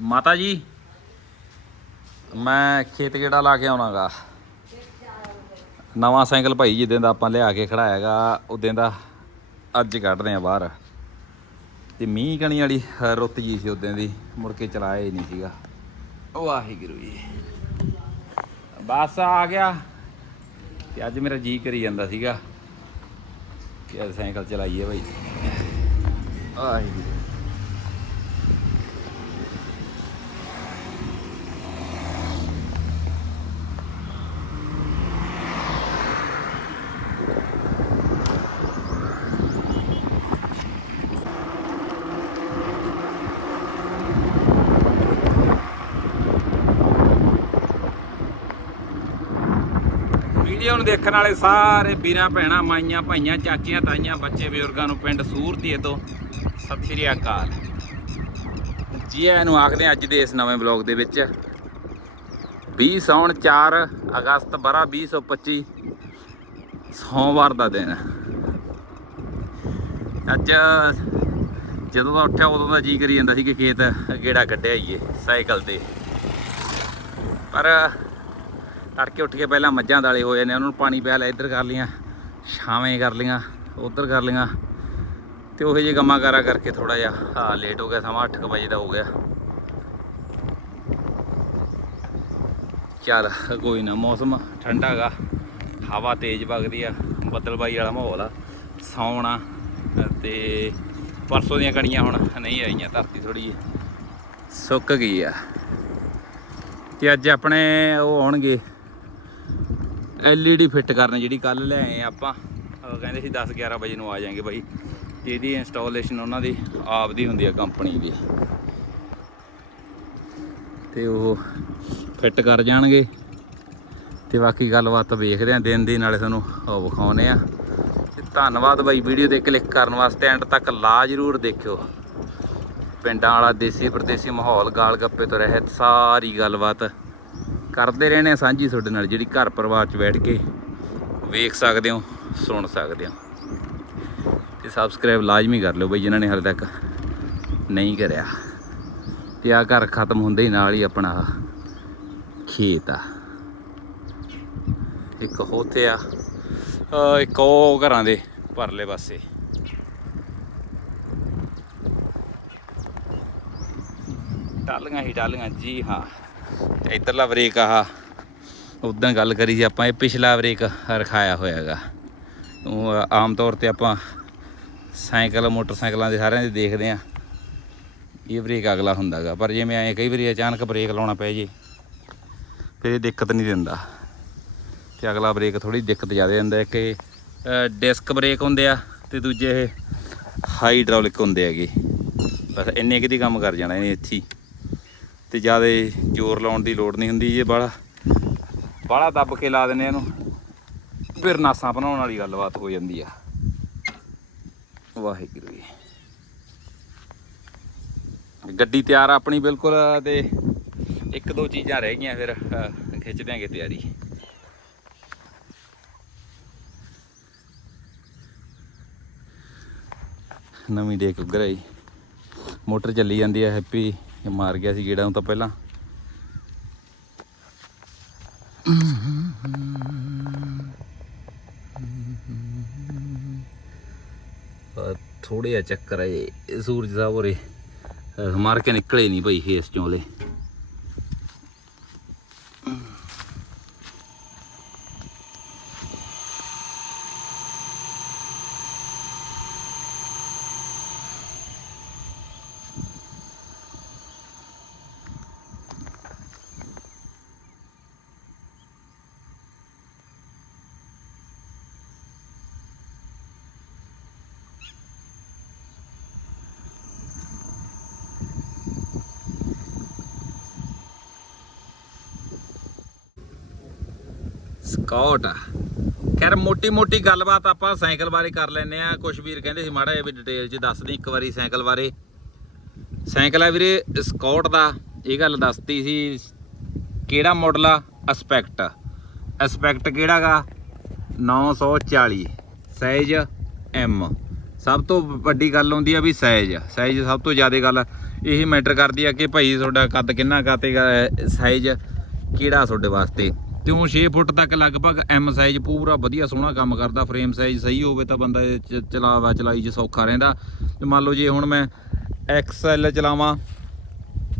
ਮਾਤਾ ਜੀ, ਮੈਂ ਖੇਤ ਗੇੜਾ ਲਾ ਕੇ ਆਉਣਾਗਾ। ਨਵਾਂ ਸਾਈਕਲ ਭਾਈ ਜਿੱਦਾਂ ਦਾ ਆਪਾਂ ਲਿਆ ਕੇ ਖੜਾਇਆਗਾ ਉਦੋਂ ਦਾ ਅੱਜ ਕੱਢਦੇ ਆ ਬਾਹਰ। ਤੇ ਮੀਂਹ ਕਣੀ ਵਾਲੀ ਰੁੱਤ ਜੀ ਸੀ ਉਦੋਂ ਦੀ, ਮੁੜ ਕੇ ਚਲਾਇਆ ਹੀ ਨਹੀਂ ਸੀਗਾ। ਵਾਹਿਗੁਰੂ ਜੀ। ਬਸ ਆ ਗਿਆ। ਤੇ ਅੱਜ ਮੇਰਾ ਜੀ ਕਰੀ ਜਾਂਦਾ ਸੀਗਾ। ਕਿ ਅੱਜ ਸਾਈਕਲ ਚਲਾਈਏ ਭਾਈ। ਵਾਹਿਗੁਰੂ ਵੀਡੀਓ ਨੂੰ ਦੇਖਣ ਵਾਲੇ ਸਾਰੇ ਵੀਰਾਂ, ਭੈਣਾਂ, ਮਾਈਆਂ, ਭਾਈਆਂ, ਚਾਚੀਆਂ, ਤਾਈਆਂ, ਬੱਚੇ, ਬਜ਼ੁਰਗਾਂ ਨੂੰ ਪਿੰਡ ਸੂਰਤੀਏ ਤੋਂ ਸਤਿ ਸ਼੍ਰੀ ਅਕਾਲ। ਜੀ ਇਹਨੂੰ ਆਖਦੇ ਹਾਂ ਅੱਜ ਦੇ ਇਸ ਨਵੇਂ ਬਲੌਗ ਦੇ ਵਿੱਚ। 20 ਸੌਣ 4 ਅਗਸਤ 12 2025 ਸੋਮਵਾਰ ਦਾ ਦਿਨ। ਅੱਜ ਜਦੋਂ ਦਾ ਉੱਠਿਆ ਉਦੋਂ ਦਾ ਜੀ ਕਰੀ ਜਾਂਦਾ ਸੀ ਕਿ ਖੇਤ ਗੇੜਾ ਕੱਢਿਆ ਈਏ ਸਾਈਕਲ ਤੇ। ਪਰ ਤੜਕੇ ਉੱਠ ਕੇ ਪਹਿਲਾਂ ਮੱਝਾਂ ਦਾਲੇ ਹੋ ਜਾਂਦੇ ਉਹਨਾਂ ਨੂੰ ਪਾਣੀ ਪਿਆ ਲਿਆ ਇੱਧਰ ਕਰ ਲੀਆਂ ਛਾਵੇਂ ਕਰ ਲੀਆਂ ਉੱਧਰ ਕਰ ਲੀਆਂ ਤੇ ਉਹੇ ਜਿਹੇ ਕੰਮਾਂ ਕਾਰਾ ਕਰਕੇ ਥੋੜਾ ਜਿਹਾ ਹਾਂ ਲੇਟ ਹੋ ਗਿਆ, ਸਮਾਂ 8 ਵਜੇ ਦਾ ਹੋ ਗਿਆ। ਚੱਲ, ਕੋਈ ਨਾ, ਮੌਸਮ ਠੰਡਾ ਗਾ ਹਵਾ ਤੇਜ਼ ਵਗਦੀ ਆ, ਬੱਦਲਬਾਈ ਵਾਲਾ ਮਾਹੌਲ ਆ, ਸੌਣ ਆ, ਤੇ ਪਰਸੋਂ ਦੀਆਂ ਕਣੀਆਂ ਹੁਣ ਨਹੀਂ ਆਈਆਂ, ਧਰਤੀ ਥੋੜੀ ਜਿਹੀ ਸੁੱਕ ਗਈ ਆ। ਤੇ ਅੱਜ ਆਪਣੇ ਉਹ ਆਉਣਗੇ LED ਫਿੱਟ ਕਰਨ, ਜਿਹੜੀ ਕੱਲ ਲੈ ਆਏ ਆਪਾਂ। ਕਹਿੰਦੇ ਸੀ 10 11 ਵਜੇ ਨੂੰ ਆ ਜਾਣਗੇ ਬਾਈ। ਤੇ ਇਹਦੀ ਇੰਸਟਾਲੇਸ਼ਨ ਉਹਨਾਂ ਦੀ, ਆਪ ਦੀ ਹੁੰਦੀ ਆ ਕੰਪਨੀ ਦੀ। ਤੇ ਉਹ ਫਿੱਟ ਕਰ ਜਾਣਗੇ। ਤੇ ਬਾਕੀ ਗੱਲਬਾਤ ਵੇਖਦੇ ਆ, ਦਿਨ ਦੀ ਨਾਲੇ ਤੁਹਾਨੂੰ ਉਹ ਵਿਖਾਉਨੇ ਆ। ਤੇ ਧੰਨਵਾਦ ਬਾਈ, ਵੀਡੀਓ ਤੇ ਕਲਿੱਕ ਕਰਨ ਵਾਸਤੇ। ਐਂਡ ਤੱਕ ਲਾ ਜਰੂਰ ਦੇਖਿਓ। ਪਿੰਡਾਂ ਵਾਲਾ ਦੇਸੀ ਪਰਦੇਸੀ ਮਾਹੌਲ ਗਾਲ ਗੱਪੇ ਤੋਂ ਰਹਿਤ, ਸਾਰੀ ਗੱਲਬਾਤ। ਕਰਦੇ ਰਹਿਣੇ ਆ ਸਾਂਝੀ ਤੁਹਾਡੇ ਨਾਲ, ਜਿਹੜੀ ਘਰ ਪਰਿਵਾਰ 'ਚ ਬੈਠ ਕੇ ਵੇਖ ਸਕਦੇ ਹੋ, ਸੁਣ ਸਕਦੇ ਹੋ। ਤੇ ਸਬਸਕ੍ਰਾਈਬ ਲਾਜ਼ਮੀ ਕਰ ਲਿਓ ਬਈ, ਜਿਨ੍ਹਾਂ ਨੇ ਹਾਲੇ ਤੱਕ ਨਹੀਂ ਕਰਿਆ। ਤੇ ਆ ਘਰ ਖਤਮ ਹੁੰਦੇ ਹੀ ਨਾਲ ਹੀ ਆਪਣਾ ਖੇਤ ਆ। ਇੱਕ ਹੋਥੇ ਆ ਇੱਕ ਉਹ ਘਰਾਂ ਦੇ ਪਰਲੇ ਪਾਸੇ। ਟਾਲੀਆਂ ਹੀ ਟਾਲੀਆਂ, ਜੀ ਹਾਂ। ਤੇ ਇਧਰਲਾ ਬ੍ਰੇਕ ਆਹ ਉਦਾਂ ਗੱਲ ਕਰੀ ਸੀ ਆਪਾਂ, ਇਹ ਪਿਛਲਾ ਬ੍ਰੇਕ ਰਖਾਇਆ ਹੋਇਆਗਾ। ਉਹ ਆਮ ਤੌਰ ਤੇ ਆਪਾਂ ਸਾਈਕਲ, ਮੋਟਰਸਾਈਕਲਾਂ ਦੇ ਸਾਰਿਆਂ ਦੇ ਦੇਖਦੇ ਆ। ਇਹ ਬ੍ਰੇਕ ਅਗਲਾ ਹੁੰਦਾਗਾ, ਪਰ ਜਿਵੇਂ ਐ ਕਈ ਵਾਰੀ ਅਚਾਨਕ ਬ੍ਰੇਕ ਲਾਉਣਾ ਪੈ ਜੇ, ਫਿਰ ਇਹ ਦਿੱਕਤ ਨਹੀਂ ਦਿੰਦਾ। ਤੇ ਅਗਲਾ ਬ੍ਰੇਕ ਥੋੜੀ ਦਿੱਕਤ ਜ਼ਿਆਦਾ ਦਿੰਦਾ, ਇੱਕ ਇਹ ਡਿਸਕ ਬ੍ਰੇਕ ਹੁੰਦੇ ਆ ਤੇ ਦੂਜੇ ਇਹ ਹਾਈਡ੍ਰੋਲਿਕ ਹੁੰਦੇ ਹੈਗੇ। ਬਸ ਇੰਨੇ ਕਿਤੇ ਕੰਮ ਕਰ ਜਾਣਾ ਇਹਨੇ ਇੱਥੇ ਹੀ। ਤੇ ਜ਼ਿਆਦਾ ਜ਼ੋਰ ਲਾਉਣ ਦੀ ਲੋੜ ਨਹੀਂ ਹੁੰਦੀ ਜੇ ਬਾਹਲਾ ਬਾਹਲਾ ਦੱਬ ਕੇ ਲਾ ਦਿੰਦੇ ਇਹਨੂੰ। ਫਿਰ ਨਾਸਾਂ ਬਣਾਉਣ ਵਾਲੀ ਗੱਲਬਾਤ ਹੋ ਜਾਂਦੀ ਆ। ਵਾਹਿਗੁਰੂ ਜੀ। ਗੱਡੀ ਤਿਆਰ ਆ ਆਪਣੀ ਬਿਲਕੁਲ ਤੇ ਇੱਕ ਦੋ ਚੀਜ਼ਾਂ ਰਹਿ ਗਈਆਂ ਫਿਰ ਖਿੱਚ ਦਿਆਂਗੇ ਤਿਆਰੀ। ਨਵੀਂ ਡੇਕ ਉੱਗਰ ਆਈ ਮੋਟਰ ਚੱਲੀ ਜਾਂਦੀ ਹੈ ਹੈਪੀ। ਇਹ ਮਾਰ ਗਿਆ ਸੀ ਗੇੜਾ ਨੂੰ ਤਾਂ ਪਹਿਲਾਂ। ਥੋੜੇ ਆ ਚੱਕਰ ਆਏ ਸੂਰਜ ਸਾਹਿਬ ਹੋਰੇ ਮਾਰ ਕੇ ਨਿਕਲੇ ਨਹੀਂ ਭਈ ਹੇਸ ਚੋਲੇ 61 ਆ। ਖੈਰ ਮੋਟੀ ਮੋਟੀ ਗੱਲਬਾਤ ਆਪਾਂ ਸਾਈਕਲ ਬਾਰੇ ਕਰ ਲੈਨੇ ਆ ਕੁਛ ਵੀਰ ਕਹਿੰਦੇ ਸੀ, ਮਾੜਾ ਇਹ ਵੀ ਡਿਟੇਲ 'ਚ ਦੱਸ ਦੇ ਇੱਕ ਵਾਰੀ ਸਾਈਕਲ ਬਾਰੇ। ਸਾਈਕਲ ਆ ਵੀਰੇ, ਸਕਾਟ ਦਾ। ਇਹ ਗੱਲ ਦੱਸਤੀ ਸੀ, ਕਿਹੜਾ ਮਾਡਲ ਆ? ਐਸਪੈਕਟ ਐਸਪੈਕਟ ਕਿਹੜਾਗਾ? 940 ਸਾਈਜ਼ ਐਮ ਸਭ ਤੋਂ ਵੱਡੀ ਗੱਲ ਹੁੰਦੀ ਆ ਵੀ ਸਾਈਜ਼ ਸਾਈਜ਼ ਸਭ ਤੋਂ ਜ਼ਿਆਦਾ ਗੱਲ ਇਹੀ ਮੈਟਰ ਕਰਦੀ ਆ ਕਿ ਭਾਈ ਤੁਹਾਡਾ ਕੱਦ ਕਿੰਨਾ ਕਾਤੇਗਾ ਸਾਈਜ਼ ਕਿਹੜਾ ਤੁਹਾਡੇ ਵਾਸਤੇ। ਤੇ ਉਹ 6 ਫੁੱਟ ਤੱਕ ਲਗਭਗ ਐਮ ਸਾਈਜ਼ ਪੂਰਾ ਵਧੀਆ ਸੋਹਣਾ ਕੰਮ ਕਰਦਾ ਫਰੇਮ ਸਾਈਜ਼ ਸਹੀ ਹੋਵੇ ਤਾਂ ਬੰਦਾ ਚਲਾਵਾ, ਚਲਾਈ 'ਚ ਸੌਖਾ ਰਹਿੰਦਾ। ਤੇ ਮੰਨ ਲਓ ਜੇ ਹੁਣ ਮੈਂ ਐਕਸਐਲ ਚਲਾਵਾਂ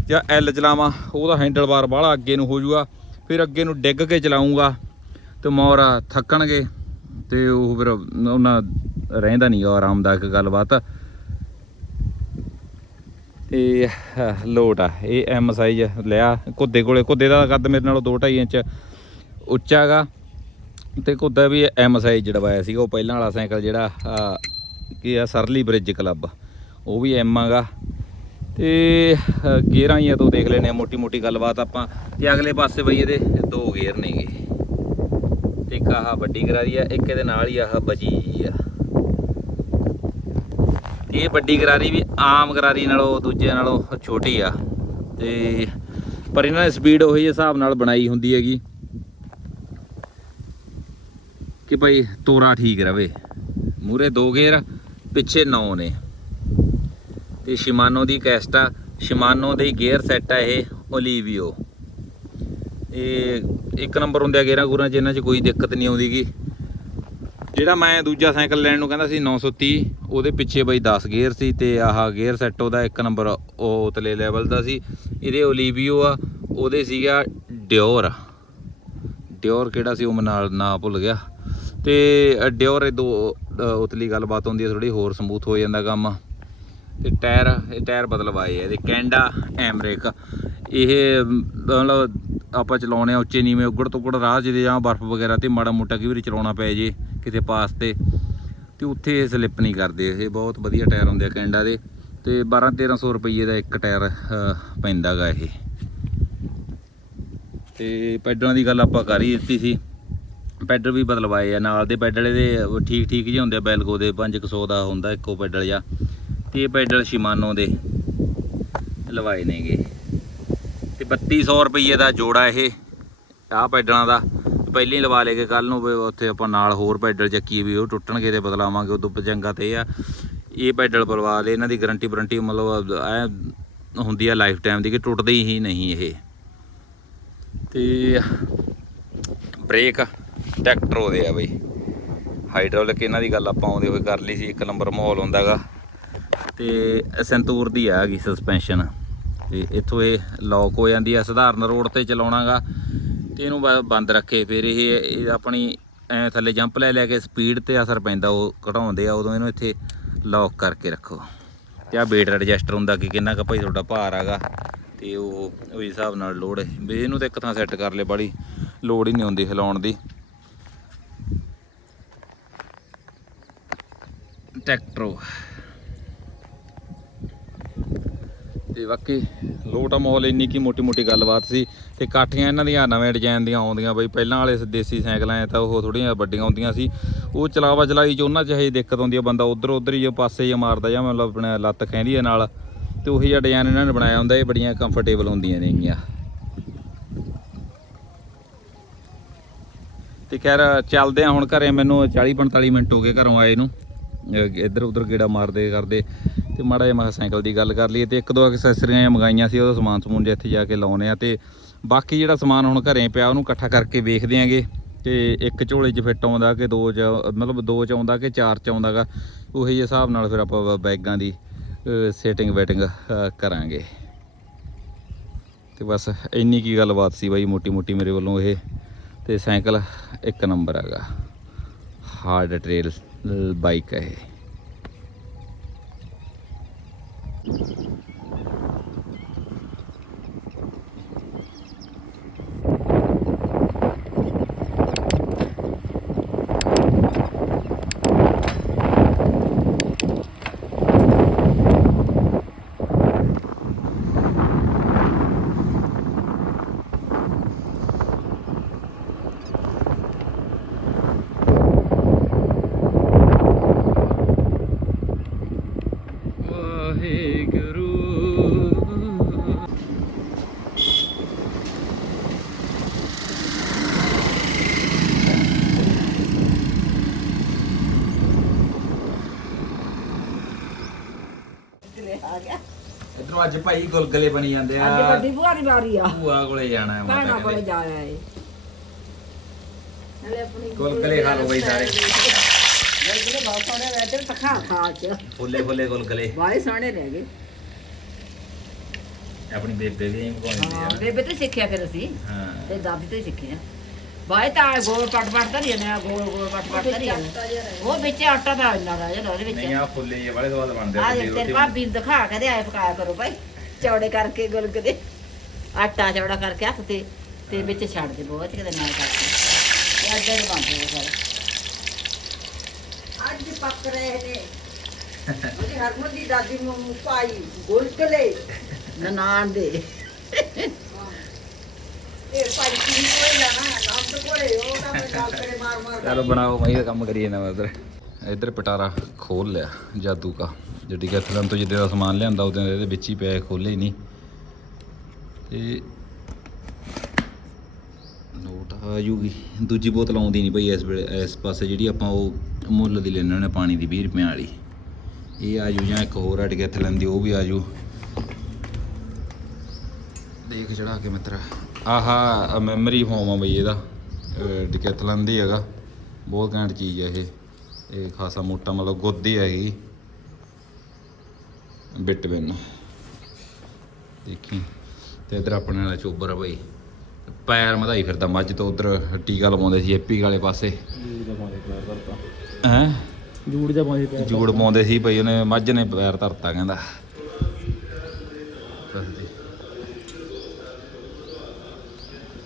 ਜਾਂ ਐਲ ਚਲਾਵਾਂ, ਉਹਦਾ ਹੈਂਡਲ ਬਾਰ ਬਾਹਲਾ ਅੱਗੇ ਨੂੰ ਹੋ ਜਾਊਗਾ ਫਿਰ ਅੱਗੇ ਨੂੰ ਡਿੱਗ ਕੇ ਚਲਾਉਂਗਾ ਤੇ ਮੋਰ ਥੱਕਣਗੇ ਤੇ ਉਹ ਫਿਰ ਉਹਨਾਂ ਰਹਿੰਦਾ ਨਹੀਂ ਆਰਾਮਦਾਇਕ ਗੱਲਬਾਤ। ਤੇ ਲੋਟ ਆ, ਇਹ ਐਮ ਸਾਈਜ਼ ਲਿਆ ਕੁੱਦੇ ਕੋਲੇ ਕੁੱਦੇ ਦਾ ਕੱਦ ਮੇਰੇ ਨਾਲੋਂ 2.5 ਇੰਚ ਉੱਚਾ ਹੈਗਾ। ਤੇ ਕੁੱਦਾ ਵੀ ਐਮ ਸਾਈਜ਼ ਜੜਵਾਇਆ ਸੀਗਾ ਉਹ ਪਹਿਲਾਂ ਵਾਲਾ ਸਾਈਕਲ ਜਿਹੜਾ ਕੀ ਆ ਸਰਲੀ ਬ੍ਰਿਜ ਕਲੱਬ ਉਹ ਵੀ ਐਮ ਆਗਾ ਤੇ ਅਹ, ਗੇਅਰਾਂ ਹੀ ਆ ਤੋਂ ਦੇਖ ਲੈਨੇ ਆ ਮੋਟੀ ਮੋਟੀ ਗੱਲਬਾਤ ਆਪਾਂ। ਤੇ ਅਗਲੇ ਪਾਸੇ ਬਈ ਇਹਦੇ ਦੋ ਗੇਅਰ ਨੇਗੇ। ਤੇ ਇੱਕ ਆਹ ਵੱਡੀ ਗਰਾਰੀ ਆ ਇੱਕ ਇਹਦੇ ਨਾਲ ਹੀ ਆਹ ਬਜੀ ਆ। ਇਹ ਵੱਡੀ ਗਰਾਰੀ ਵੀ ਆਮ ਗਰਾਰੀ ਨਾਲੋਂ ਦੂਜੇ ਨਾਲੋਂ ਛੋਟੀ ਆ। ਤੇ ਪਰ ਇਹਨਾਂ ਨੇ ਸਪੀਡ ਉਹੀ ਹਿਸਾਬ ਨਾਲ ਬਣਾਈ ਹੁੰਦੀ ਹੈਗੀ। ਕਿ ਭਾਈ ਤੋਰਾ ਠੀਕ ਰਵੇ। ਮੂਰੇ ਦੋ ਗੇਅਰ ਪਿੱਛੇ 9 ਨੇ। ਤੇ ਸ਼ਿਮਾਨੋ ਦੀ ਕੈਸਟਾ ਸ਼ਿਮਾਨੋ ਦੇ ਗੇਅਰ ਸੈੱਟ ਆ ਇਹ, ਓਲੀਵੀਓ। ਇਹ ਇੱਕ ਨੰਬਰ ਹੁੰਦੇ ਆ ਗੇਅਰਾਂ ਗੂਰਾਂ ਚ ਇਹਨਾਂ 'ਚ ਕੋਈ ਦਿੱਕਤ ਨਹੀਂ ਆਉਂਦੀਗੀ। ਜਿਹੜਾ ਮੈਂ ਦੂਜਾ ਸਾਈਕਲ ਲੈਣ ਨੂੰ ਕਹਿੰਦਾ ਸੀ 930 ਉਹਦੇ ਪਿੱਛੇ ਬਈ 10 ਗੇਅਰ ਸੀ ਤੇ ਆਹ ਗੇਅਰ ਸੈੱਟ ਉਹਦਾ ਇੱਕ ਨੰਬਰ ਉਹ ਉਤਲੇ ਲੈਵਲ ਦਾ ਸੀ। ਇਹਦੇ ਓਲੀਵੀਓ ਆ, ਉਹਦੇ ਸੀਗਾ ਡਿਓਰ। ਡਿਓਰ ਕਿਹੜਾ ਸੀ ਉਹ ਮੈਂ ਨਾਲ ਨਾ ਭੁੱਲ ਗਿਆ। ਤੇ ਡਿਓਰ ਇਹ ਦੋ ਉਤਲੀ ਗੱਲਬਾਤ ਹੁੰਦੀ ਹੈ ਥੋੜੀ ਹੋਰ ਸਮੂਥ ਹੋ ਜਾਂਦਾ ਕੰਮ। ਤੇ ਟਾਇਰ ਇਹ ਟਾਇਰ ਬਦਲਵਾਏ ਆ ਇਹਦੇ ਕੈਂਡਾ ਐਮਰੇਕ। ਇਹ ਮਤਲਬ ਆਪਾਂ ਚਲਾਉਣੇ ਆ ਉੱਚੇ ਨੀਵੇਂ ਉੱਗੜ ਤੁੱਗੜ ਰਾਹ ਜਿਹਦੇ ਜਾਂ ਬਰਫ਼ ਵਗੈਰਾ ਤੇ ਮਾੜਾ ਮੋਟਾ ਕਈ ਵਾਰੀ ਚਲਾਉਣਾ ਪੈ ਜੇ ਕਿਤੇ ਪਾਸ ਤੇ। ਤੇ ਉੱਥੇ ਇਹ ਸਲਿੱਪ ਨਹੀਂ ਕਰਦੇ ਇਹ ਬਹੁਤ ਵਧੀਆ ਟਾਇਰ ਹੁੰਦੇ ਆ ਕੈਂਡਾ ਦੇ। ਤੇ 12 1300 ਰੁਪਏ ਦਾ ਇੱਕ ਟਾਇਰ ਅ, ਪੈਂਦਾਗਾ ਇਹ। ਤੇ ਪੈਡਲਾਂ ਦੀ ਗੱਲ ਆਪਾਂ ਕਰ ਹੀ ਦਿੱਤੀ ਸੀ। ਪੈਡਲ ਵੀ ਬਦਲਵਾਏ ਆ, ਨਾਲ ਦੇ ਪੈਡਲ ਇਹਦੇ ਠੀਕ ਠੀਕ ਜਿਹੇ ਹੁੰਦੇ ਆ, ਬੈਲਗੋ ਦੇ 500 ਦਾ ਹੁੰਦਾ, ਇੱਕੋ ਪੈਡਲ ਜਾਂ ਤੇ ਇਹ ਪੈਡਲ ਸ਼ਿਮਾਨੋ ਦੇ ਲਵਾਏ ਨੇਗੇ। ਤੇ 3200 ਰੁਪਏ ਦਾ ਜੋੜਾ ਇਹ, ਆਹ ਪੈਡਲਾਂ ਦਾ। ਪਹਿਲਾਂ ਹੀ ਲਵਾ ਲੇ ਕੇ ਕੱਲ ਨੂੰ ਉੱਥੇ ਆਪਾਂ ਨਾਲ ਹੋਰ ਪੈਡਲ ਚੱਕੀਏ ਵੀ ਉਹ ਟੁੱਟਣਗੇ ਤੇ ਬਦਲਾਵਾਂਗੇ, ਉਦੋਂ ਚੰਗਾ ਤੇ ਇਹ ਆ। ਇਹ ਪੈਡਲ ਪਲਵਾ ਲੇ ਇਹਨਾਂ ਦੀ ਗਾਰੰਟੀ ਵਾਰੰਟੀ ਮਤਲਬ ਐ ਹੁੰਦੀ ਆ ਲਾਈਫ ਟਾਈਮ ਦੀ ਕਿ ਟੁੱਟਦੇ ਹੀ ਨਹੀਂ ਇਹ। ਤੇ ਬ੍ਰੇਕ ਟਰੈਕਟਰ ਉਹਦੇ ਆ ਬਈ। ਹਾਈਡ੍ਰੋਲਿਕ ਇਹਨਾਂ ਦੀ ਗੱਲ ਆਪਾਂ ਆਉਂਦੇ ਹੋਏ ਕਰ ਲਈ ਸੀ, ਇੱਕ ਨੰਬਰ ਮਾਹੌਲ ਹੁੰਦਾਗਾ ਤੇ ਸੰਤੂਰ ਦੀ ਆ ਗਈ ਸਸਪੈਂਸ਼ਨ ਤੇ ਇੱਥੋਂ ਇਹ ਲੌਕ ਹੋ ਜਾਂਦੀ ਆ, ਸਧਾਰਨ ਰੋਡ ਤੇ ਚਲਾਉਣਾਗਾ ਤੇ ਇਹਨੂੰ ਬ- ਬੰਦ ਰੱਖੇ, ਫਿਰ ਇਹ ਆਪਣੀ ਐ ਥੱਲੇ ਜੰਪ ਲੈ ਲੈ ਕੇ ਸਪੀਡ ਤੇ ਅਸਰ ਪੈਂਦਾ, ਉਹ ਘਟਾਉਂਦੇ ਆ, ਉਦੋਂ ਇਹਨੂੰ ਇੱਥੇ ਲੌਕ ਕਰਕੇ ਰੱਖੋ। ਤੇ ਆ ਵੇਟ ਐਡਜਸਟਰ ਹੁੰਦਾ ਕਿ ਕਿੰਨਾ ਕੁ ਭਾਈ ਤੁਹਾਡਾ ਭਾਰ ਆਗਾ। ਤੇ ਉਹ ਉਸ ਹਿਸਾਬ ਨਾਲ ਲੋਡ ਹੈ। ਵੀ ਇਹਨੂੰ ਤਾਂ ਇੱਕ ਥਾਂ ਸੈੱਟ ਕਰ ਲੈ ਬੜੀ ਲੋਡ ਹੀ ਨਹੀਂ ਹੁੰਦੀ ਹਿਲਾਉਣ ਦੀ। ਟਰੈਕਟਰੋ ਤੇ ਬਾਕੀ ਲੋਟਾ ਮਾਹੌਲ, ਇੰਨੀ ਕੀ ਮੋਟੀ ਮੋਟੀ ਗੱਲਬਾਤ ਸੀ। ਤੇ ਕਾਠੀਆਂ ਇਹਨਾਂ ਦੀਆਂ ਨਵੇਂ ਡਿਜ਼ਾਈਨ ਦੀਆਂ ਆਉਂਦੀਆਂ ਬਈ, ਪਹਿਲਾਂ ਵਾਲੇ ਦੇਸੀ ਸਾਈਕਲਾਂ ਐ ਤਾਂ ਉਹ ਥੋੜੀਆਂ ਵੱਡੀਆਂ ਹੁੰਦੀਆਂ ਸੀ। ਉਹ ਚਲਾਵਾ ਚਲਾਈ ਚ ਉਹਨਾਂ ਚ ਇਹ ਦਿੱਕਤ ਆਉਂਦੀ ਆ, ਬੰਦਾ ਉਧਰ ਉਧਰ ਹੀ ਪਾਸੇ ਜਿਹਾ ਮਾਰਦਾ ਜਾਂ ਮਤਲਬ ਆਪਣੇ ਲੱਤ ਖੈਂਦੀ ਹੈ ਨਾਲ। ਤੇ ਉਹੀ ਜਿਹਾ ਡਿਜ਼ਾਈਨ ਇਹਨਾਂ ਨੇ ਬਣਾਇਆ ਹੁੰਦਾ, ਇਹ ਬੜੀਆਂ ਕੰਫਰਟੇਬਲ ਹੁੰਦੀਆਂ ਨੇਗੀਆਂ ਤੇ ਖੈਰ, ਚੱਲਦੇ ਆ ਹੁਣ ਘਰੇ, ਮੈਨੂੰ 40 45 ਮਿੰਟ ਹੋ ਗਏ ਘਰੋਂ ਆਏ ਨੂੰ। ਇੱਧਰ ਉੱਧਰ ਗੇੜਾ ਮਾਰਦੇ ਕਰਦੇ, ਤੇ ਮਾੜਾ ਜਿਹਾ ਮੈਂ ਸਾਈਕਲ ਦੀ ਗੱਲ ਕਰ ਲਈਏ, ਤੇ ਇੱਕ ਦੋ ਐਕਸੈਸਰੀਆਂ ਜਿਹੀਆਂ ਮੰਗਾਈਆਂ ਸੀ, ਉਹਦਾ ਸਮਾਨ ਸਮੂਨ ਜਿਹਾ ਇੱਥੇ ਜਾ ਕੇ ਲਾਉਣੇ ਆ, ਤੇ ਬਾਕੀ ਜਿਹੜਾ ਸਮਾਨ ਹੁਣ ਘਰੇ ਪਿਆ, ਉਹਨੂੰ ਇਕੱਠਾ ਕਰਕੇ ਵੇਖਦੇ ਆਂਗੇ। ਤੇ ਇੱਕ ਝੋਲੇ 'ਚ ਫਿੱਟ ਆਉਂਦਾ ਕਿ ਦੋ 'ਚ, ਮਤਲਬ ਦੋ 'ਚ ਆਉਂਦਾ ਕਿ ਚਾਰ 'ਚ ਆਉਂਦਾਗਾ ਉਹੀ ਹਿਸਾਬ ਨਾਲ ਫਿਰ ਆਪਾਂ ਬੈਗਾਂ ਦੀ। ਸੈਟਿੰਗ ਵੈਟਿੰਗ ਕਰਾਂਗੇ। ਤੇ ਬਸ ਇੰਨੀ ਕੀ ਗੱਲਬਾਤ ਸੀ ਬਾਈ ਮੋਟੀ ਮੋਟੀ ਮੇਰੇ ਵੱਲੋਂ ਇਹ। ਤੇ ਸਾਈਕਲ ਇੱਕ ਨੰਬਰ ਹੈਗਾ। ਹਾਰਡ ਟ੍ਰੇਲ ਬਾਈਕ ਹੈ ਇਹ। ਭਾਈ ਗੁਲਗਲੇ ਬਣੀ ਜਾਂਦੇ ਆ। ਅੱਜ ਵੱਡੀ ਭੂਆ ਦੀ ਵਾਰੀ ਆ। ਭੂਆ ਕੋਲੇ ਜਾਣਾ ਹੈ ਭੈਣਾਂ ਮਾਤਾ ਕੋਲੇ ਕਹਿੰਦੇ। ਜਾ ਆਇਆ ਏ। ਹਲੇ ਆਪਣੀ ਗੁਲਗੁਲੇ ਖਾ ਲਓ ਬਈ ਸਾਰੇ। ਗੁਲਗੁਲੇ ਬਹੁਤ ਸੋਹਣੇ ਰਹਿ ਤੇ ਤਖਾ ਖਾ ਚ ਫੁੱਲੇ ਫੁੱਲੇ ਗੁਲਗਲੇ। ਬਾਹਲੇ ਸੋਹਣੇ ਰਹਿ ਗਏ। ਆਪਣੀ ਬੇਬੇ ਵੀ ਐਂ ਪਕਾਉਂਦੀ ਹਾਂ ਆ। ਬੇਬੇ ਤੋਂ ਸਿੱਖਿਆ ਫਿਰ ਅਸੀਂ। ਹਾਂ। ਤੇ ਦਾਦੀ ਤੋਂ ਹੀ ਸਿੱਖਿਆ ਬਾਏ ਤਾਂ ਗੋਲ ਪਟ ਪਟ ਤਾਂ ਨਹੀਂ ਨਾ ਗੋਲ ਗੋਲ ਪਟ ਪਟ ਤਾਂ ਨਹੀਂ ਉਹ ਵਿੱਚ ਆਟਾ ਦਾ ਇੰਨਾ ਰਹਿ ਜਾਂਦਾ ਉਹਦੇ ਨਹੀਂ ਵਿੱਚ ਆ ਫੁੱਲੇ ਜਿਹੇ ਬੜੇ ਸਵਾਦ ਬਣਦੇ ਆ ਜੇ ਤੇਰੀ ਭਾਬੀ ਨੂੰ ਦਿਖਾ ਕੇ ਤੇ ਆਏ ਪਕਾਇਆ ਕਰੋ ਭਾਈ ਚੌੜੇ ਕਰਕੇ ਗੁਲਗੁਲੇ ਆਟਾ ਚੌੜਾ ਕਰਕੇ ਹੱਥ ਤੇ ਤੇ ਵਿੱਚ ਛੱਡ ਦੇ ਬਹੁਤ ਕਿਤੇ ਨਾਲ ਕਰਕੇ। ਤੇ ਅੱਡੇ ਦੇ ਬਣਦੇ ਸਾਰੇ। ਅੱਜ ਪੱਕ ਰਹੇ ਨੇ। ਉਹਦੀ ਹਰਮਨ ਦੀ ਦਾਦੀ ਨੂੰ ਪਾਈ ਗੁਲਗਲੇ ਨਨਾਣ ਦੇ। ਇਹ ਭਾਈ ਕੀ ਕੋਲੇ ਜਾਣਾ ਨੰਦ ਕੋਲੇ ਉਹ ਨਾ ਮੈਂ ਗੱਲ ਕਰੇ ਮਾਰ ਮਾਰ ਚਲੋ ਬਣਾਓ ਮੈਂ ਇਹ ਕੰਮ ਕਰੀਏ ਨਾ ਉਧਰ ਇੱਧਰ ਪਟਾਰਾ ਖੋਲ ਲਿਆ ਜਾਦੂ ਕਾ ਜਿਹੜੀ ਤੋਂ ਜਿੱਦੇ ਦਾ ਸਮਾਨ ਲਿਆਂਦਾ ਉਹਦੇ ਇਹਦੇ ਵਿੱਚ ਹੀ ਪਿਆ ਖੋਲੇ ਹੀ ਨਹੀਂ ਤੇ ਨੋਟ ਆ ਜੂਗੀ ਦੂਜੀ ਬੋਤਲ ਆਉਂਦੀ ਨਹੀਂ ਬਈ ਇਸ ਵੇਲੇ ਇਸ ਪਾਸੇ ਜਿਹੜੀ ਆਪਾਂ ਉਹ ਮੁੱਲ ਦੀ ਲੈਣੇ ਨੇ ਪਾਣੀ ਦੀ 20 ਰੁਪਏ ਵਾਲੀ ਇਹ ਆ ਜੂ ਜਾਂ ਇੱਕ ਹੋਰ ਅੜ ਗੈਥਲਨ ਦੀ ਉਹ ਵੀ ਆ ਜੂ ਦੇਖ ਚੜਾ ਕੇ ਮਿੱਤਰਾ ਆਹਾ ਮੈਮਰੀ ਫੋਮ ਆ ਬਈ ਇਹਦਾ। ਡਿਕੈਥਲਨ ਦੀ ਹੈਗਾ। ਬਹੁਤ ਘੈਂਟ ਚੀਜ਼ ਹੈ ਇਹ। ਇਹ ਖਾਸਾ ਮੋਟਾ ਮਤਲਬ ਗੋਦੀ ਹੈਗੀ। ਬਿੱਟ ਬਿਨ। ਦੇਖੀ। ਤੇ ਇਧਰ ਆਪਣੇ ਵਾਲਾ ਚੋਬਰ ਆ ਬਈ। ਪੈਰ ਮਧਾਈ ਫਿਰਦਾ ਮੱਝ ਤੋਂ ਉਧਰ ਟੀਕਾ ਲਵਾਉਂਦੇ ਸੀ ਏਪੀ ਵਾਲੇ ਪਾਸੇ। ਹੈ? ਜੂੜ ਜਾ ਪਾਉਂਦੇ ਜੂੜ ਪਾਉਂਦੇ ਸੀ ਬਈ ਉਹਨੇ ਮੱਝ ਨੇ ਪੈਰ ਧਰਤਾ ਕਹਿੰਦਾ ਬਸ ਜੀ।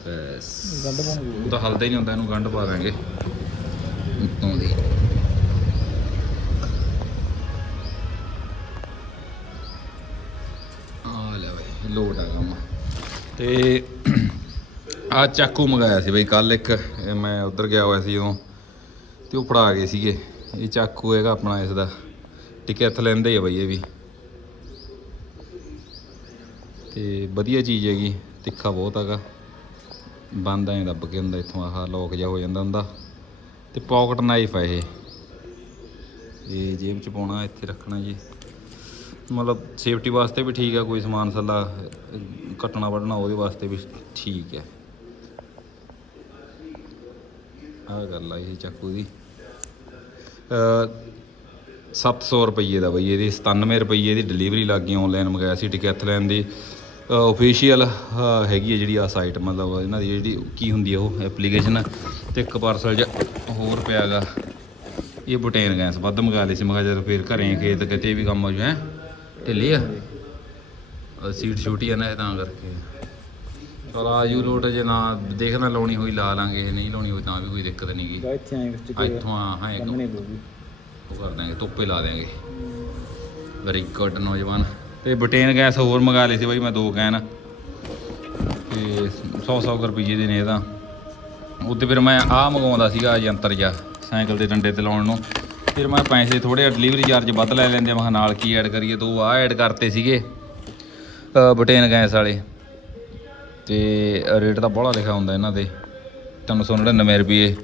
ਬਸ ਗੰਢ ਪਾਉਣ ਉਹ ਤਾਂ ਹਲਦਾ ਹੀ ਨਹੀਂ ਹੁੰਦਾ, ਇਹਨੂੰ ਗੰਢ ਪਾ ਦਾਂਗੇ। ਉੱਤੋਂ ਦੀ। ਆ ਲੈ ਬਈ, ਲੋਟ ਆ ਕੰਮ। ਤੇ ਆ ਚਾਕੂ ਮੰਗਾਇਆ ਸੀ ਬਈ ਕੱਲ ਇੱਕ ਮੈਂ ਉਧਰ ਗਿਆ ਹੋਇਆ ਸੀ ਉਦੋਂ, ਤੇ ਉਹ ਫੜਾ ਗਏ ਸੀਗੇ। ਇਹ ਚਾਕੂ ਹੈਗਾ ਆਪਣਾ ਇਸ ਦਾ ਟਿਕੇ ਹੱਥ ਲੈਂਦੇ ਆ ਬਈ ਇਹ ਵੀ। ਤੇ ਵਧੀਆ ਚੀਜ਼ ਹੈਗੀ, ਤਿੱਖਾ ਬਹੁਤ ਹੈਗਾ। ਬੰਦ ਐਂ ਦੱਬ ਕੇ ਹੁੰਦਾ ਇੱਥੋਂ ਆਹ ਲੋਕ ਜਿਹਾ ਹੋ ਜਾਂਦਾ ਹੁੰਦਾ। ਤੇ ਪਾਕਟ ਨਾਈਫ ਹੈ ਇਹ। ਇਹ ਜੇਬ ਚ ਪਾਉਣਾ ਇੱਥੇ ਰੱਖਣਾ ਜੀ। ਮਤਲਬ ਸੇਫਟੀ ਵਾਸਤੇ ਵੀ ਠੀਕ ਆ ਕੋਈ ਸਮਾਨ ਸੱਲਾ ਅਹ, ਕੱਟਣਾ ਵੱਢਣਾ ਉਹਦੇ ਵਾਸਤੇ ਵੀ ਠੀਕ ਹੈ ਆਹ ਗੱਲ ਆ ਇਹ ਚਾਕੂ ਦੀ। ਅ 700 ਰੁਪਏ ਦਾ ਬਈ ਇਹਦੀ 97 ਰੁਪਏ ਦੀ ਡਿਲੀਵਰੀ ਲੱਗ ਗਈ ਆਨਲਾਈਨ ਮੰਗਾਇਆ ਸੀ ਟਿਕੈਥਲੈਨ ਦੀ। ਆਫੀਸ਼ੀਅਲ ਹੈਗੀ ਹੈ ਜਿਹੜੀ ਆ ਸਾਈਟ ਮਤਲਬ ਇਹਨਾਂ ਦੀ ਜਿਹੜੀ ਕੀ ਹੁੰਦੀ ਆ ਉਹ ਐਪਲੀਕੇਸ਼ਨ ਤੇ ਇੱਕ ਪਾਰਸਲ ਜਿਹਾ ਹੋਰ ਪਿਆਗਾ ਇਹ ਬੁਟੇਨ ਗੈਸ ਵੱਧ ਮੰਗਾ ਲਈ ਸੀ। ਮੈਂ ਕਿਹਾ ਜਦ ਫੇਰ ਘਰੇ ਖੇਤ ਕਿਤੇ ਵੀ ਕੰਮ ਹੋ ਜਾਏ ਢਿੱਲੀ ਆ। ਸੀਟ ਛੋਟੀ ਆ ਨਾ ਇਹ ਤਾਂ ਕਰਕੇ। ਚਲ ਆਜੂ ਲੋਟ ਜੇ ਨਾ ਦੇਖਣਾ ਲਾਉਣੀ ਹੋਈ ਲਾ ਲਾਂਗੇ ਨਹੀਂ ਲਾਉਣੀ ਹੋਈ ਤਾਂ ਵੀ ਕੋਈ ਦਿੱਕਤ ਨਹੀਂ ਗੀ। ਗਾ ਇੱਥੇ ਆਏ ਆ ਇੱਥੋਂ ਆ ਹਾਂ ਇੱਕ ਉਹ ਕਰ ਦਾਂਗੇ ਧੁੱਪੇ ਲਾ ਦਿਆਂਗੇ। ਵੈਰੀ ਗੁੱਡ ਨੌਜਵਾਨ। ਤੇ ਬਟੇਨ ਗੈਸ ਹੋਰ ਮੰਗਾ ਲਈ ਸੀ ਬਾਈ ਮੈਂ ਦੋ ਕੈਨ। ਤੇ 100 100 ਰੁਪਏ ਦੇ ਨੇ ਇਹਦਾ ਉੱਤੇ ਫਿਰ ਮੈਂ ਆਹ ਮੰਗਵਾਉਂਦਾ ਸੀਗਾ ਯੰਤਰ ਜਿਹਾ ਸਾਈਕਲ ਦੇ ਡੰਡੇ ਤੇ ਲਾਉਣ ਨੂੰ। ਫਿਰ ਮੈਂ ਪੈਸੇ ਥੋੜੇ ਡਿਲੀਵਰੀ ਚਾਰਜ ਵੱਧ ਲੈ ਲੈਂਦੇ ਮੈਂ ਕਿਹਾ ਨਾਲ ਕੀ ਐਡ ਕਰੀਏ ਦੋ ਆਹ ਐਡ ਕਰਤੇ ਸੀਗੇ ਅ, ਬਟੇਨ ਗੈਸ ਵਾਲੇ। ਤੇ ਰੇਟ ਤਾਂ ਬੜਾ ਲਿਖਿਆ ਹੁੰਦਾ ਇਹਨਾਂ ਦੇ 399 ਰੁਪਏ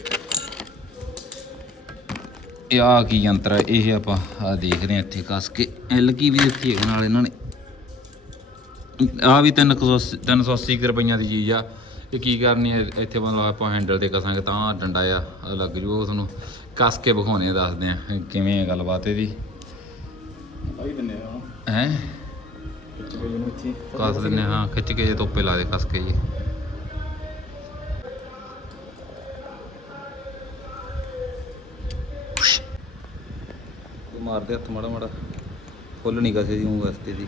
ਇਹ ਆ ਕੀ ਯੰਤਰ ਹੈ ਇਹ ਆਪਾਂ ਆ ਦੇਖ ਰਹੇ ਹਾਂ ਇੱਥੇ ਕੱਸ ਕੇ। ਐਲ ਕੀ ਵੀ ਦਿੱਤੀ ਹੈ ਨਾਲ ਇਹਨਾਂ ਨੇ। ਆ ਵੀ 380 380 ਕੁ ਰੁਪਈਆਂ ਦੀ ਚੀਜ਼ ਆ। ਇਹ ਕੀ ਕਰਨੀ ਹੈ ਇੱਥੇ ਮਤਲਬ ਆਪਾਂ ਹੈਂਡਲ ਤੇ ਕਸਾਂਗੇ ਤਾਂ ਡੰਡਾ ਆ ਲੱਗ ਜੂ ਉਹ ਤੁਹਾਨੂੰ ਕੱਸ ਕੇ ਵਿਖਾਉਣੇ ਦੱਸਦੇ ਆ ਕਿਵੇਂ ਹੈ ਗੱਲਬਾਤ ਇਹਦੀ। ਆਈ ਦਿੰਨੇ ਆ। ਹੈ? ਇੱਥੇ। ਕੱਸ ਦਿੰਨੇ ਹਾਂ ਖਿੱਚ ਕੇ ਜੇ ਤੋਪੇ ਲਾ ਦੇ ਕੱਸ ਕੇ ਜੀ। ਮਾਰਦੇ ਹੱਥ ਮਾੜਾ ਮਾੜਾ। ਫੁੱਲ ਨਹੀਂ ਕਸੇ ਦੀ ਉਹ ਵਾਸਤੇ ਦੀ।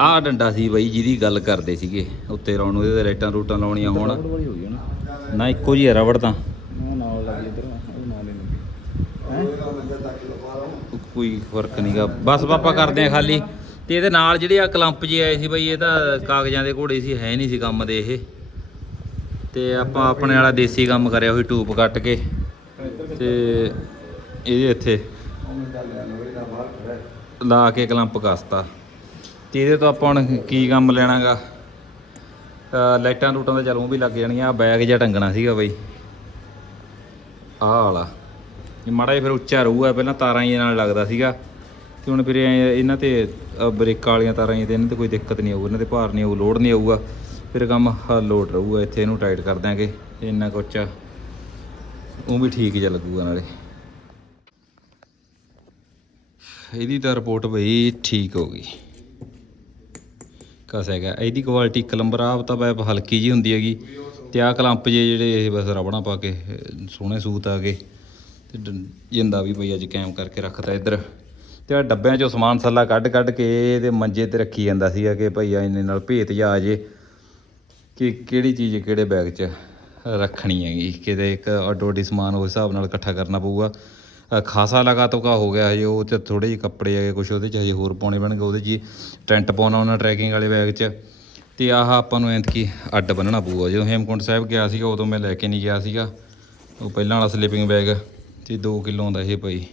ਆਹ ਡੰਡਾ ਸੀ ਬਈ ਜਿਹਦੀ ਗੱਲ ਕਰਦੇ ਸੀਗੇ। ਉੱਤੇ ਲਾਉਣ ਨੂੰ ਇਹਦੇ ਰੇਟਾਂ ਰੂਟਾਂ ਲਾਉਣੀਆਂ ਹੋਣ। ਨਾ। ਇੱਕੋ ਹੈ ਰਬੜ ਤਾਂ। ਕੋਈ ਫ਼ਰਕ ਨਹੀਂਗਾ ਬਸ ਪਾਪਾ ਕਰਦੇ ਆ ਖਾਲੀ। ਤੇ ਇਹਦੇ ਨਾਲ ਜਿਹੜੇ ਆ ਕਲੰਪ ਜੇ ਆਏ ਸੀ ਬਈ ਇਹ ਤਾਂ ਕਾਗਜ਼ਾਂ ਦੇ ਘੋੜੇ ਸੀ ਹੈ ਨਹੀਂ ਸੀ ਕੰਮ ਦੇ ਇਹ। ਤੇ ਆਪਾਂ ਆਪਣੇ ਵਾਲਾ ਦੇਸੀ ਕੰਮ ਕਰਿਆ ਹੋਈ ਟੂਪ ਕੱਟ ਕੇ। ਤੇ ਇਹਦੇ ਇੱਥੇ। ਲਾ ਕੇ ਕਲੰਪ ਕਸਤਾ। ਤੇ ਇਹਦੇ ਤੋਂ ਆਪਾਂ ਹੁਣ ਕੀ ਕੰਮ ਲੈਣਾਗਾ? ਲਾਈਟਾਂ ਰੂਟਾਂ ਤਾਂ ਚਲੋ ਵੀ ਲੱਗ ਜਾਣੀਆਂ ਆ ਬੈਗ ਜਿਹਾ ਟੰਗਣਾ ਸੀਗਾ ਬਈ। ਆਹ ਵਾਲਾ। ਇਹ ਮਾੜਾ ਜਿਹਾ ਫਿਰ ਉੱਚਾ ਰਹੂਗਾ ਪਹਿਲਾਂ ਤਾਰਾਂ ਹੀ ਨਾਲ ਲੱਗਦਾ ਸੀਗਾ। ਤੇ ਹੁਣ ਫਿਰ ਇਹ- ਇਹਨਾਂ ਤੇ ਅ, ਬ੍ਰੇਕਾਂ ਵਾਲੀਆਂ ਤਾਰਾਂ ਹੀ ਤੇ ਇਹਨਾਂ ਤੇ ਕੋਈ ਦਿੱਕਤ ਨਹੀਂ ਆਊ ਇਹਨਾਂ ਤੇ ਭਾਰ ਨਹੀਂ ਆਊ ਲੋਡ ਨਹੀਂ ਆਊਗਾ। ਫਿਰ ਕੰਮ ਹ- ਲੋਡ ਰਹੂਗਾ ਇੱਥੇ ਇਹਨੂੰ ਟਾਈਟ ਕਰ ਦਿਆਂਗੇ ਇੰਨਾ ਕੁ ਉੱਚਾ। ਉਹ ਵੀ ਠੀਕ ਜਿਹਾ ਲੱਗੂਗਾ ਨਾਲੇ। ਇਹਦੀ ਤਾਂ ਰਿਪੋਰਟ ਬਈ ਠੀਕ ਹੋ ਗਈ। ਕਸ ਹੈਗਾ? ਇਹਦੀ ਕੁਆਲਿਟੀ ਕਲੰਬਰ ਆਪ ਤਾਂ ਬੈ ਹਲਕੀ ਜੀ ਹੁੰਦੀ ਹੈਗੀ। ਤੇ ਆਹ ਕਲੰਪ ਜੇ ਜਿਹੜੇ ਇਹ ਬਸ ਰਬੜਾਂ ਪਾ ਕੇ, ਸੋਹਣੇ ਸੂਤ ਆ ਗਏ। ਤੇ ਡ- ਜਿੰਦਾ ਵੀ ਬਈ ਅੱਜ ਕੈਮ ਕਰਕੇ ਰੱਖਤਾ ਇੱਧਰ। ਤੇ ਆ ਡੱਬਿਆਂ ਚੋਂ ਸਮਾਨ ਸੱਲਾ ਕੱਢ ਕੱਢ ਕੇ ਇਹਦੇ ਮੰਜੇ ਤੇ ਰੱਖੀ ਜਾਂਦਾ ਸੀਗਾ ਕਿ ਭਈ ਇਹਨੇ ਨਾਲ ਭੇਤ ਜਾ ਆ ਜੇ। ਕਿ ਕਿਹੜੀ ਚੀਜ਼ ਕਿਹੜੇ ਬੈਗ 'ਚ ਰੱਖਣੀ ਹੈਗੀ। ਕਿਤੇ ਇੱਕ ਅੱਡੋ ਅੱਡੀ ਸਮਾਨ ਉਸ ਹਿਸਾਬ ਨਾਲ ਇਕੱਠਾ ਕਰਨਾ ਪਊਗਾ। ਖਾਸਾ ਲਗਾ ਤੋਕਾ ਹੋ ਗਿਆ ਹਜੇ ਉਹ ਤੇ ਥੋੜੇ ਜਿਹੇ ਕੱਪੜੇ ਹੈਗੇ ਕੁਝ ਉਹਦੇ 'ਚ ਹਜੇ ਹੋਰ ਪਾਉਣੇ ਪੈਣਗੇ, ਉਹਦੇ 'ਚ ਹੀ ਟੈਂਟ ਪਾਉਣਾ ਉਹਨਾਂ ਟਰੈਕਿੰਗ ਵਾਲੇ ਬੈਗ 'ਚ। ਤੇ ਆਹ ਆਪਾਂ ਨੂੰ ਐਂਤਕੀ ਅੱਡ ਬੰਨਣਾ ਪਊਗਾ। ਜਦੋਂ ਹੇਮਕੁੰਟ ਸਾਹਿਬ ਗਿਆ ਸੀਗਾ, ਉਦੋਂ ਮੈਂ ਲੈ ਕੇ ਨਹੀਂ ਗਿਆ ਸੀਗਾ। ਉਹ ਪਹਿਲਾਂ ਵਾਲਾ ਸਲੀਪਿੰਗ ਬੈਗ ਤੇ 2 ਕਿਲੋ ਦਾ ਇਹ ਭਾਈ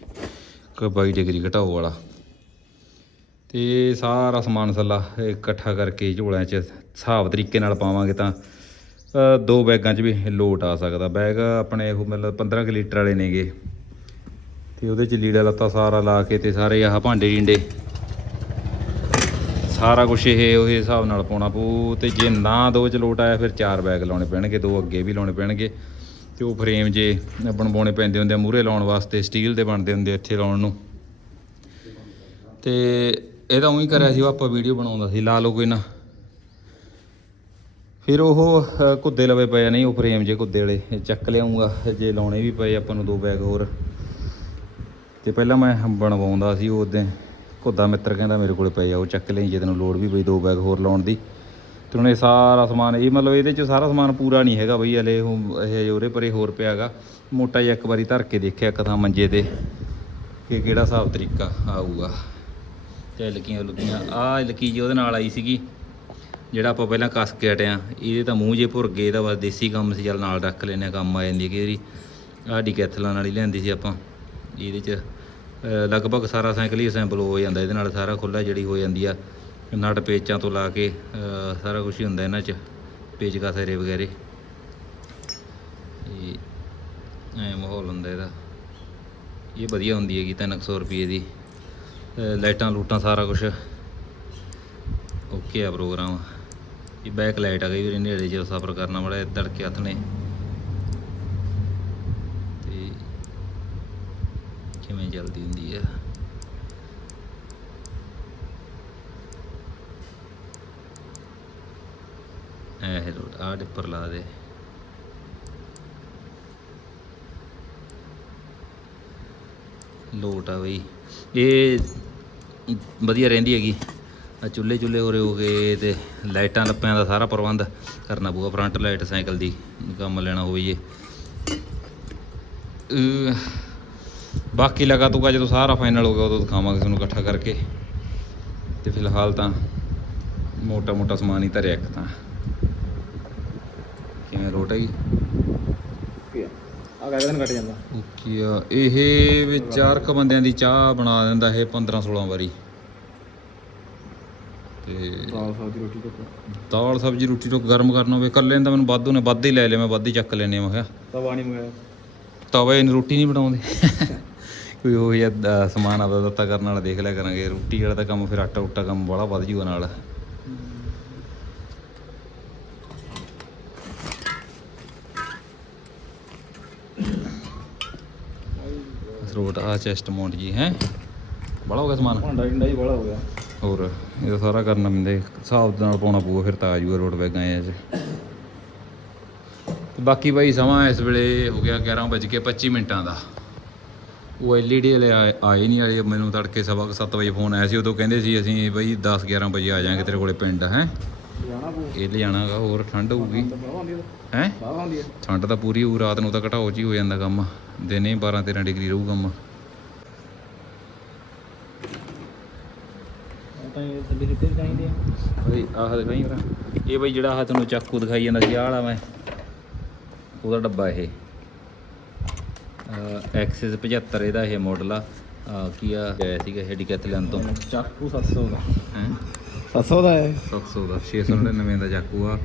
ਪਈ 22 ਡਿਗਰੀ ਘਟਾਓ ਵਾਲਾ। ਤੇ ਸਾਰਾ ਸਮਾਨ ਸੱਲਾ ਇਕੱਠਾ ਕਰਕੇ ਝੋਲਿਆਂ 'ਚ ਹਿਸਾਬ ਤਰੀਕੇ ਨਾਲ ਪਾਵਾਂਗੇ ਤਾਂ ਦੋ ਬੈਗਾਂ 'ਚ ਵੀ ਲੋਟ ਆ ਸਕਦਾ। ਬੈਗ ਆਪਣੇ ਉਹ ਮਤਲਬ 15 ਕੁ ਲੀਟਰ ਵਾਲੇ ਨੇਗੇ। ਤੇ ਉਹਦੇ 'ਚ ਲੀੜਾ ਲੱਤਾ ਸਾਰਾ ਲਾ ਕੇ ਤੇ ਸਾਰੇ ਆਹ ਭਾਂਡੇ ਢਿੰਡੇ ਸਾਰਾ ਕੁਝ ਇਹ, ਉਹ ਹਿਸਾਬ ਨਾਲ ਪਾਉਣਾ ਪਊ ਤੇ ਜੇ ਨਾ ਦੋ 'ਚ ਲੋਟ ਆਇਆ ਫਿਰ ਚਾਰ ਬੈਗ ਲਾਉਣੇ ਪੈਣਗੇ, ਦੋ ਅੱਗੇ ਵੀ ਲਾਉਣੇ ਪੈਣਗੇ। ਤੇ ਉਹ ਫਰੇਮ ਜੇ ਬਣਵਾਉਣੇ ਪੈਂਦੇ ਹੁੰਦੇ ਆ ਮੂਹਰੇ ਲਾਉਣ ਵਾਸਤੇ ਸਟੀਲ ਦੇ ਬਣਦੇ ਹੁੰਦੇ ਇੱਥੇ ਲਾਉਣ ਨੂੰ। ਤੇ ਇਹਦਾ ਉਹੀ ਕਰਿਆ ਸੀ ਉਹ ਆਪਾਂ ਵੀਡੀਓ ਬਣਾਉਂਦਾ ਸੀ, ਲਾ ਲਓ ਕੋਈ ਨਾ। ਫਿਰ ਉਹ ਕੁੱਦੇ ਲਵੇ ਪਏ ਨਹੀਂ, ਉਹ ਫਰੇਮ ਜੇ ਕੁੱਦੇ ਵਾਲੇ, ਚੱਕ ਲਿਆਉਂਗਾ ਜੇ ਲਾਉਣੇ ਵੀ ਪਏ ਆਪਾਂ ਨੂੰ ਦੋ ਬੈਗ ਹੋਰ। ਤੇ ਪਹਿਲਾਂ ਮੈਂ ਬਣਵਾਉਂਦਾ ਸੀ ਉਹਦੇ ਘੁੱਦਾ ਮਿੱਤਰ ਕਹਿੰਦਾ ਮੇਰੇ ਕੋਲੇ ਪਏ ਆ, ਉਹ ਚੱਕ ਲਈ, ਜੇ ਤੈਨੂੰ ਲੋੜ ਵੀ ਪਈ ਦੋ ਬੈਗ ਹੋਰ ਲਾਉਣ ਦੀ। ਤੇ ਹੁਣ ਇਹ ਸਾਰਾ ਸਮਾਨ, ਇਹ ਮਤਲਬ ਇਹਦੇ ਚ ਸਾਰਾ ਸਮਾਨ ਪੂਰਾ ਨਹੀਂ ਹੈਗਾ ਬਈ, ਹਲੇ ਉਹ, ਇਹ ਉਹਰੇ ਪਰੇ ਹੋਰ ਪਿਆ ਹੈਗਾ। ਮੋਟਾ ਜਿਹਾ ਇੱਕ ਵਾਰੀ ਧਰ ਕੇ ਦੇਖਿਆ, ਇੱਕ ਥਾਂ ਮੰਜੇ ਤੇ ਕਿ ਕਿਹੜਾ ਹਿਸਾਬ ਤਰੀਕਾ ਆਊਗਾ। ਤੇ ਲਕੀਆਂ ਲੁਕੀਆਂ ਆਹ ਲਕੀ ਜੀ ਉਹਦੇ ਨਾਲ ਆਈ ਸੀਗੀ, ਜਿਹੜਾ ਆਪਾਂ ਪਹਿਲਾਂ ਕੱਸ ਕੇ ਹਟਿਆ। ਇਹਦੇ ਤਾਂ ਮੂੰਹ ਜੇ ਭੁਰ ਗਏ, ਇਹਦਾ ਬਸ ਦੇਸੀ ਕੰਮ ਸੀ, ਚੱਲ ਨਾਲ ਰੱਖ ਲੈਨੇ ਕੰਮ ਆ ਜਾਂਦੀ ਕਿ ਕਈ ਵਾਰੀ ਆਹ ਡਿਕੈਥਲਾਂ ਨਾਲ ਹੀ ਲਿਆਂਦੀ ਸੀ ਆਪਾਂ, ਇਹਦੇ ਚ ਲਗਭਗ ਸਾਰਾ ਸਾਈਕਲ ਹੀ ਅਸੈਂਬਲ ਹੋ ਜਾਂਦਾ, ਇਹਦੇ ਨਾਲ ਸਾਰਾ ਖੁੱਲਾ ਜਿਹੜੀ ਹੋ ਜਾਂਦੀ ਆ। ਨਟ ਪੇਚਾਂ ਤੋਂ ਲਾ ਕੇ ਸਾਰਾ ਕੁਝ ਹੀ ਹੁੰਦਾ ਇਹਨਾਂ ਚ ਪੇਚ ਕਸਰੇ ਵਗੈਰੇ। ਇਹ ਐ ਮਾਹੌਲ ਹੁੰਦਾ ਇਹਦਾ। ਇਹ ਵਧੀਆ ਹੁੰਦੀ ਹੈਗੀ 300 ਰੁਪਏ ਦੀ। ਲਾਈਟਾਂ ਲੂਟਾਂ ਸਾਰਾ ਕੁਝ ਓਕੇ ਆ ਪ੍ਰੋਗਰਾਮ ਇਹ ਬੈਕ ਲਾਈਟ ਆ ਗਈ ਵੀਰੇ ਨੇੜੇ 'ਚ ਸਫ਼ਰ ਕਰਨਾ ਬੜਾ ਤੜਕੇ ਹੱਥ ਨੇ ਤੇ ਕਿਵੇਂ ਜਲਦੀ ਹੁੰਦੀ ਆ। ਇਹ ਲੋਡ ਆ ਡਿੱਪਰ ਲਾ ਦੇ। ਲੋਟ ਆ ਬਈ। ਇਹ ਵਧੀਆ ਰਹਿੰਦੀ ਹੈਗੀ। ਆ ਚੁੱਲ੍ਹੇ ਚੁੱਲ੍ਹੇ ਹੋਰੇ ਹੋ ਗਏ ਤੇ ਲਾਈਟਾਂ ਲੱਪਿਆਂ ਦਾ ਸਾਰਾ ਪ੍ਰਬੰਧ ਕਰਨਾ ਪਊਗਾ ਫਰੰਟ ਲਾਈਟ ਸਾਈਕਲ ਦੀ ਕੰਮ ਲੈਣਾ ਹੋਵੇ ਜੇ ਬਾਕੀ ਲਗਾ ਤੂਗਾ ਜਦੋਂ ਸਾਰਾ ਫਾਈਨਲ ਹੋ ਗਿਆ ਉਦੋਂ ਦਿਖਾਵਾਂਗੇ ਤੁਹਾਨੂੰ ਇਕੱਠਾ ਕਰਕੇ। ਤੇ ਫਿਲਹਾਲ ਤਾਂ ਮੋਟਾ ਮੋਟਾ ਸਮਾਨ ਹੀ ਧਰਿਆ ਇੱਕ ਤਾਂ। ਕਿਵੇਂ ਲੋਟ ਹੈ ਜੀ? ਆ? ਗਾਗਨ ਕੱਟ ਜਾਂਦਾ। ਓਕੇ ਆ? ਇਹ ਵੀ ਚਾਰ ਕ ਬੰਦਿਆਂ ਦੀ ਚਾਹ ਬਣਾ ਦਿੰਦਾ ਇਹ 15 16 ਵਾਰੀ। ਤੇ ਦਾਲ ਸਬਜ਼ੀ ਰੋਟੀ ਤੋਂ ਦਾਲ ਸਬਜ਼ੀ ਰੋਟੀ ਤੋਂ ਗਰਮ ਕਰਨਾ ਹੋਵੇ ਕੱਲੇ ਤਾਂ ਮੈਨੂੰ ਵਾਧੂ ਨੇ ਵੱਧ ਹੀ ਲੈ ਲਿਆ ਮੈਂ ਵੱਧ ਹੀ ਚੱਕ ਲੈਨੇ ਮੈਂ ਕਿਹਾ। ਤਵਾ ਨਹੀਂ ਮੰਗਾਇਆ। ਤਵੇ ਰੋਟੀ ਨਹੀਂ ਬਣਾਉਂਦੇ। ਕੋਈ ਉਹ ਜਿਹਾ ਸਮਾਨ ਆਦਾ ਦਿੱਤਾ ਕਰਨ ਵਾਲਾ ਦੇਖ ਲਿਆ ਕਰਾਂਗੇ। ਰੋਟੀ ਵਾਲਾ ਤਾਂ ਕੰਮ ਫਿਰ ਆਟਾ ਉਟਾ ਕੰਮ ਬੜਾ ਵੱਧ ਜੂਗਾ ਨਾਲ। ਰੋਟ ਆ ਚੈਸਟ ਮਾਉਂਟ ਜੀ ਹੈ? ਬੜਾ ਹੋ ਗਿਆ ਸਮਾਨ? ਭਾਂਡਾ ਹੀ ਬੜਾ ਹੋ ਗਿਆ। ਹੋਰ ਇਹ ਤਾਂ ਸਾਰਾ ਕਰਨਾ ਪੈਂਦਾ। ਹਿਸਾਬ ਦੇ ਨਾਲ ਪਾਉਣਾ ਪਊਗਾ ਫਿਰ ਤਾਂ ਆ ਜੂਗਾ ਰੋਡ ਬੈਗਾਂ ਇਹ 'ਚ ਬਾਕੀ ਬਾਈ ਸਮਾਂ ਇਸ ਵੇਲੇ ਹੋ ਗਿਆ 11:25 ਮਿੰਟਾਂ ਦਾ। ਉਹ ਐਲਈਡੀ ਵਾਲੇ ਆਏ ਨਹੀਂ ਵਾਲੇ ਮੈਨੂੰ ਤੜਕੇ ਸਵਾ ਕੁ ਸੱਤ ਵਜੇ ਫੋਨ ਆਇਆ ਸੀ ਉਦੋਂ ਕਹਿੰਦੇ ਸੀ ਅਸੀਂ ਬਈ 10 11 ਵਜੇ ਆ ਜਾਾਂਗੇ ਤੇਰੇ ਕੋਲੇ ਪਿੰਡ ਹੈ? ਇਹ ਲੈ ਜਾਣਾਗਾ ਹੋਰ ਠੰਡ ਹੋਊਗੀ। ਹੈ? ਠੰਡ ਤਾਂ ਪੂਰੀ ਹੋਊ ਰਾਤ ਨੂੰ ਤਾਂ ਘਟਾਓ ਚ ਹੀ ਜਾਂਦਾ ਕੰਮ। ਦਿਨੇ 12 13 ਡਿਗਰੀ ਰਹੂ ਕੰਮ। ਇਹ ਬਈ ਆਹ ਦਿਖਾਈ ਭਰਾ ਇਹ ਬਈ ਜਿਹੜਾ ਆਹ ਤੁਹਾਨੂੰ ਚਾਕੂ ਦਿਖਾਈ ਜਾਂਦਾ ਸੀ ਆਹ ਵਾਲਾ ਮੈਂ। ਉਹਦਾ ਡੱਬਾ ਇਹ। ਐਕਸਿਸ 75 ਇਹਦਾ ਇਹ ਮਾਡਲ ਆ। ਕੀ ਆ? ਗਿਆ ਸੀਗਾ ਇਹ ਡਿਕੈਥਲਨ ਤੋਂ। ਚਾਕੂ 700 ਦਾ। ਹੈ? 700 ਦਾ ਹੈ 700 ਦਾ। 699 ਦਾ ਚਾਕੂ ਆ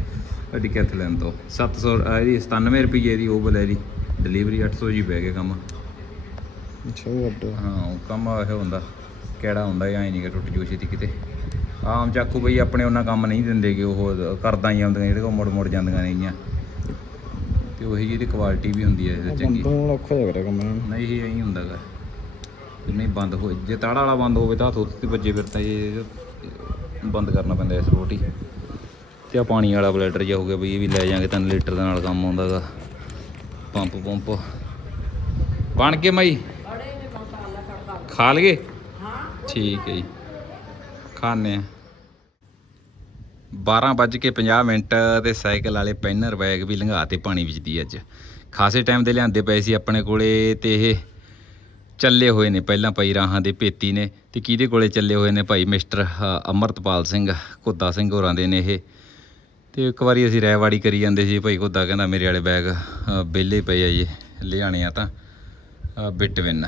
ਡਿਕੈਥਲਨ ਤੋਂ। 700 ਆ ਇਹਦੀ 97 ਰੁਪਏ ਦੀ ਉਹ ਬਲ ਇਹਦੀ। ਡਿਲੀਵਰੀ 800 ਜੀ ਪੈ ਗਿਆ ਕੰਮ। ਅੱਛਾ ਉਹ ਅੱਡ ਹਾਂ ਉਹ ਕੰਮ ਇਹ ਹੁੰਦਾ। ਕਿਹੜਾ ਹੁੰਦਾ ਐ ਨਹੀਂ ਕਿ ਟੁੱਟ ਜੂ ਛੇਤੀ ਕਿਤੇ। ਆਮ ਚਾਕੂ ਬਈ ਆਪਣੇ ਉਹਨਾਂ ਕੰਮ ਨਹੀਂ ਦਿੰਦੇ ਕਿ ਉਹ ਕਰਦਾ ਹੀ ਆਉਂਦੀਆਂ ਜਿਹੜੇ ਕੋ ਮੁੜ ਮੁੜ ਜਾਂਦੀਆਂ ਨੇਗੀਆਂ ਤੇ ਉਹੀ ਜਿਹੀ ਕੁਆਲਿਟੀ ਵੀ ਹੁੰਦੀ ਹੈ ਇਹਦੇ ਚੰਗੀ ਬੰਦੋਂ ਔਖਾ ਜਿਹਾ ਕਰਿਆ ਕੰਮ ਇਹਨਾਂ ਨੂੰ। ਨਹੀਂ ਇਹ ਐਂ ਹੁੰਦਾਗਾ ਨਹੀਂ ਬੰਦ ਹੋ ਜੇ ਤਾੜਾ ਵਾਲਾ ਬੰਦ ਹੋਵੇ ਤਾਂ ਹੱਥ ਉੱਤੇ ਵੱਜੇ ਫਿਰ ਤਾਂ ਇਹ ਬੰਦ ਕਰਨਾ ਪੈਂਦਾ ਇਸ ਰੋਟੀ। ਤੇ ਆ ਪਾਣੀ ਵਾਲਾ ਬਲੈਡਰ ਜਿਹਾ ਹੋ ਗਿਆ ਬਈ ਇਹ ਵੀ ਲੈ ਜਾਾਂਗੇ 3 ਲੀਟਰ ਦੇ ਨਾਲ ਕੰਮ ਆਉਂਦਾਗਾ ਪੰਪ ਪੰਪ। ਬਣ ਕੇ ਮਾਈ? ਖਾ ਲਗੇ? ਠੀਕ ਹੈ ਜੀ। ਖਾਣੇ ਆ। 12 ਵੱਜ ਕੇ 50 ਮਿੰਟ ਤੇ ਸਾਈਕਲ ਵਾਲੇ ਪੈਨਰ ਬੈਗ ਵੀ ਲੰਘਾ 'ਤੇ ਪਾਣੀ ਵਿੱਚ ਦੀ ਅੱਜ। ਖਾਸੇ ਟਾਈਮ ਦੇ ਲਿਆਂਦੇ ਪਏ ਸੀ ਆਪਣੇ ਕੋਲੇ ਤੇ ਇਹ ਚੱਲੇ ਹੋਏ ਨੇ ਪਹਿਲਾਂ ਭਾਈ ਰਾਹਾਂ ਦੇ ਭੇਤੀ ਨੇ ਤੇ ਕਿਹਦੇ ਕੋਲੇ ਚੱਲੇ ਹੋਏ ਨੇ ਭਾਈ ਮਿਸਟਰ ਅ, ਅਮਰਤਪਾਲ ਸਿੰਘ ਕੁੱਦਾ ਸਿੰਘ ਹੋਰਾਂ ਦੇ ਨੇ ਇਹ। ਤੇ ਇੱਕ ਵਾਰੀ ਅਸੀਂ ਰਹਿਵਾੜੀ ਕਰੀ ਜਾਂਦੇ ਸੀ ਭਾਈ ਘੁੱਦਾ ਕਹਿੰਦਾ ਮੇਰੇ ਵਾਲੇ ਬੈਗ ਅ, ਵਿਹਲੇ ਪਏ ਆ ਜੀ ਲਿਆਣੇ ਆ ਤਾਂ ਅ, ਬਿਟਵਿਨ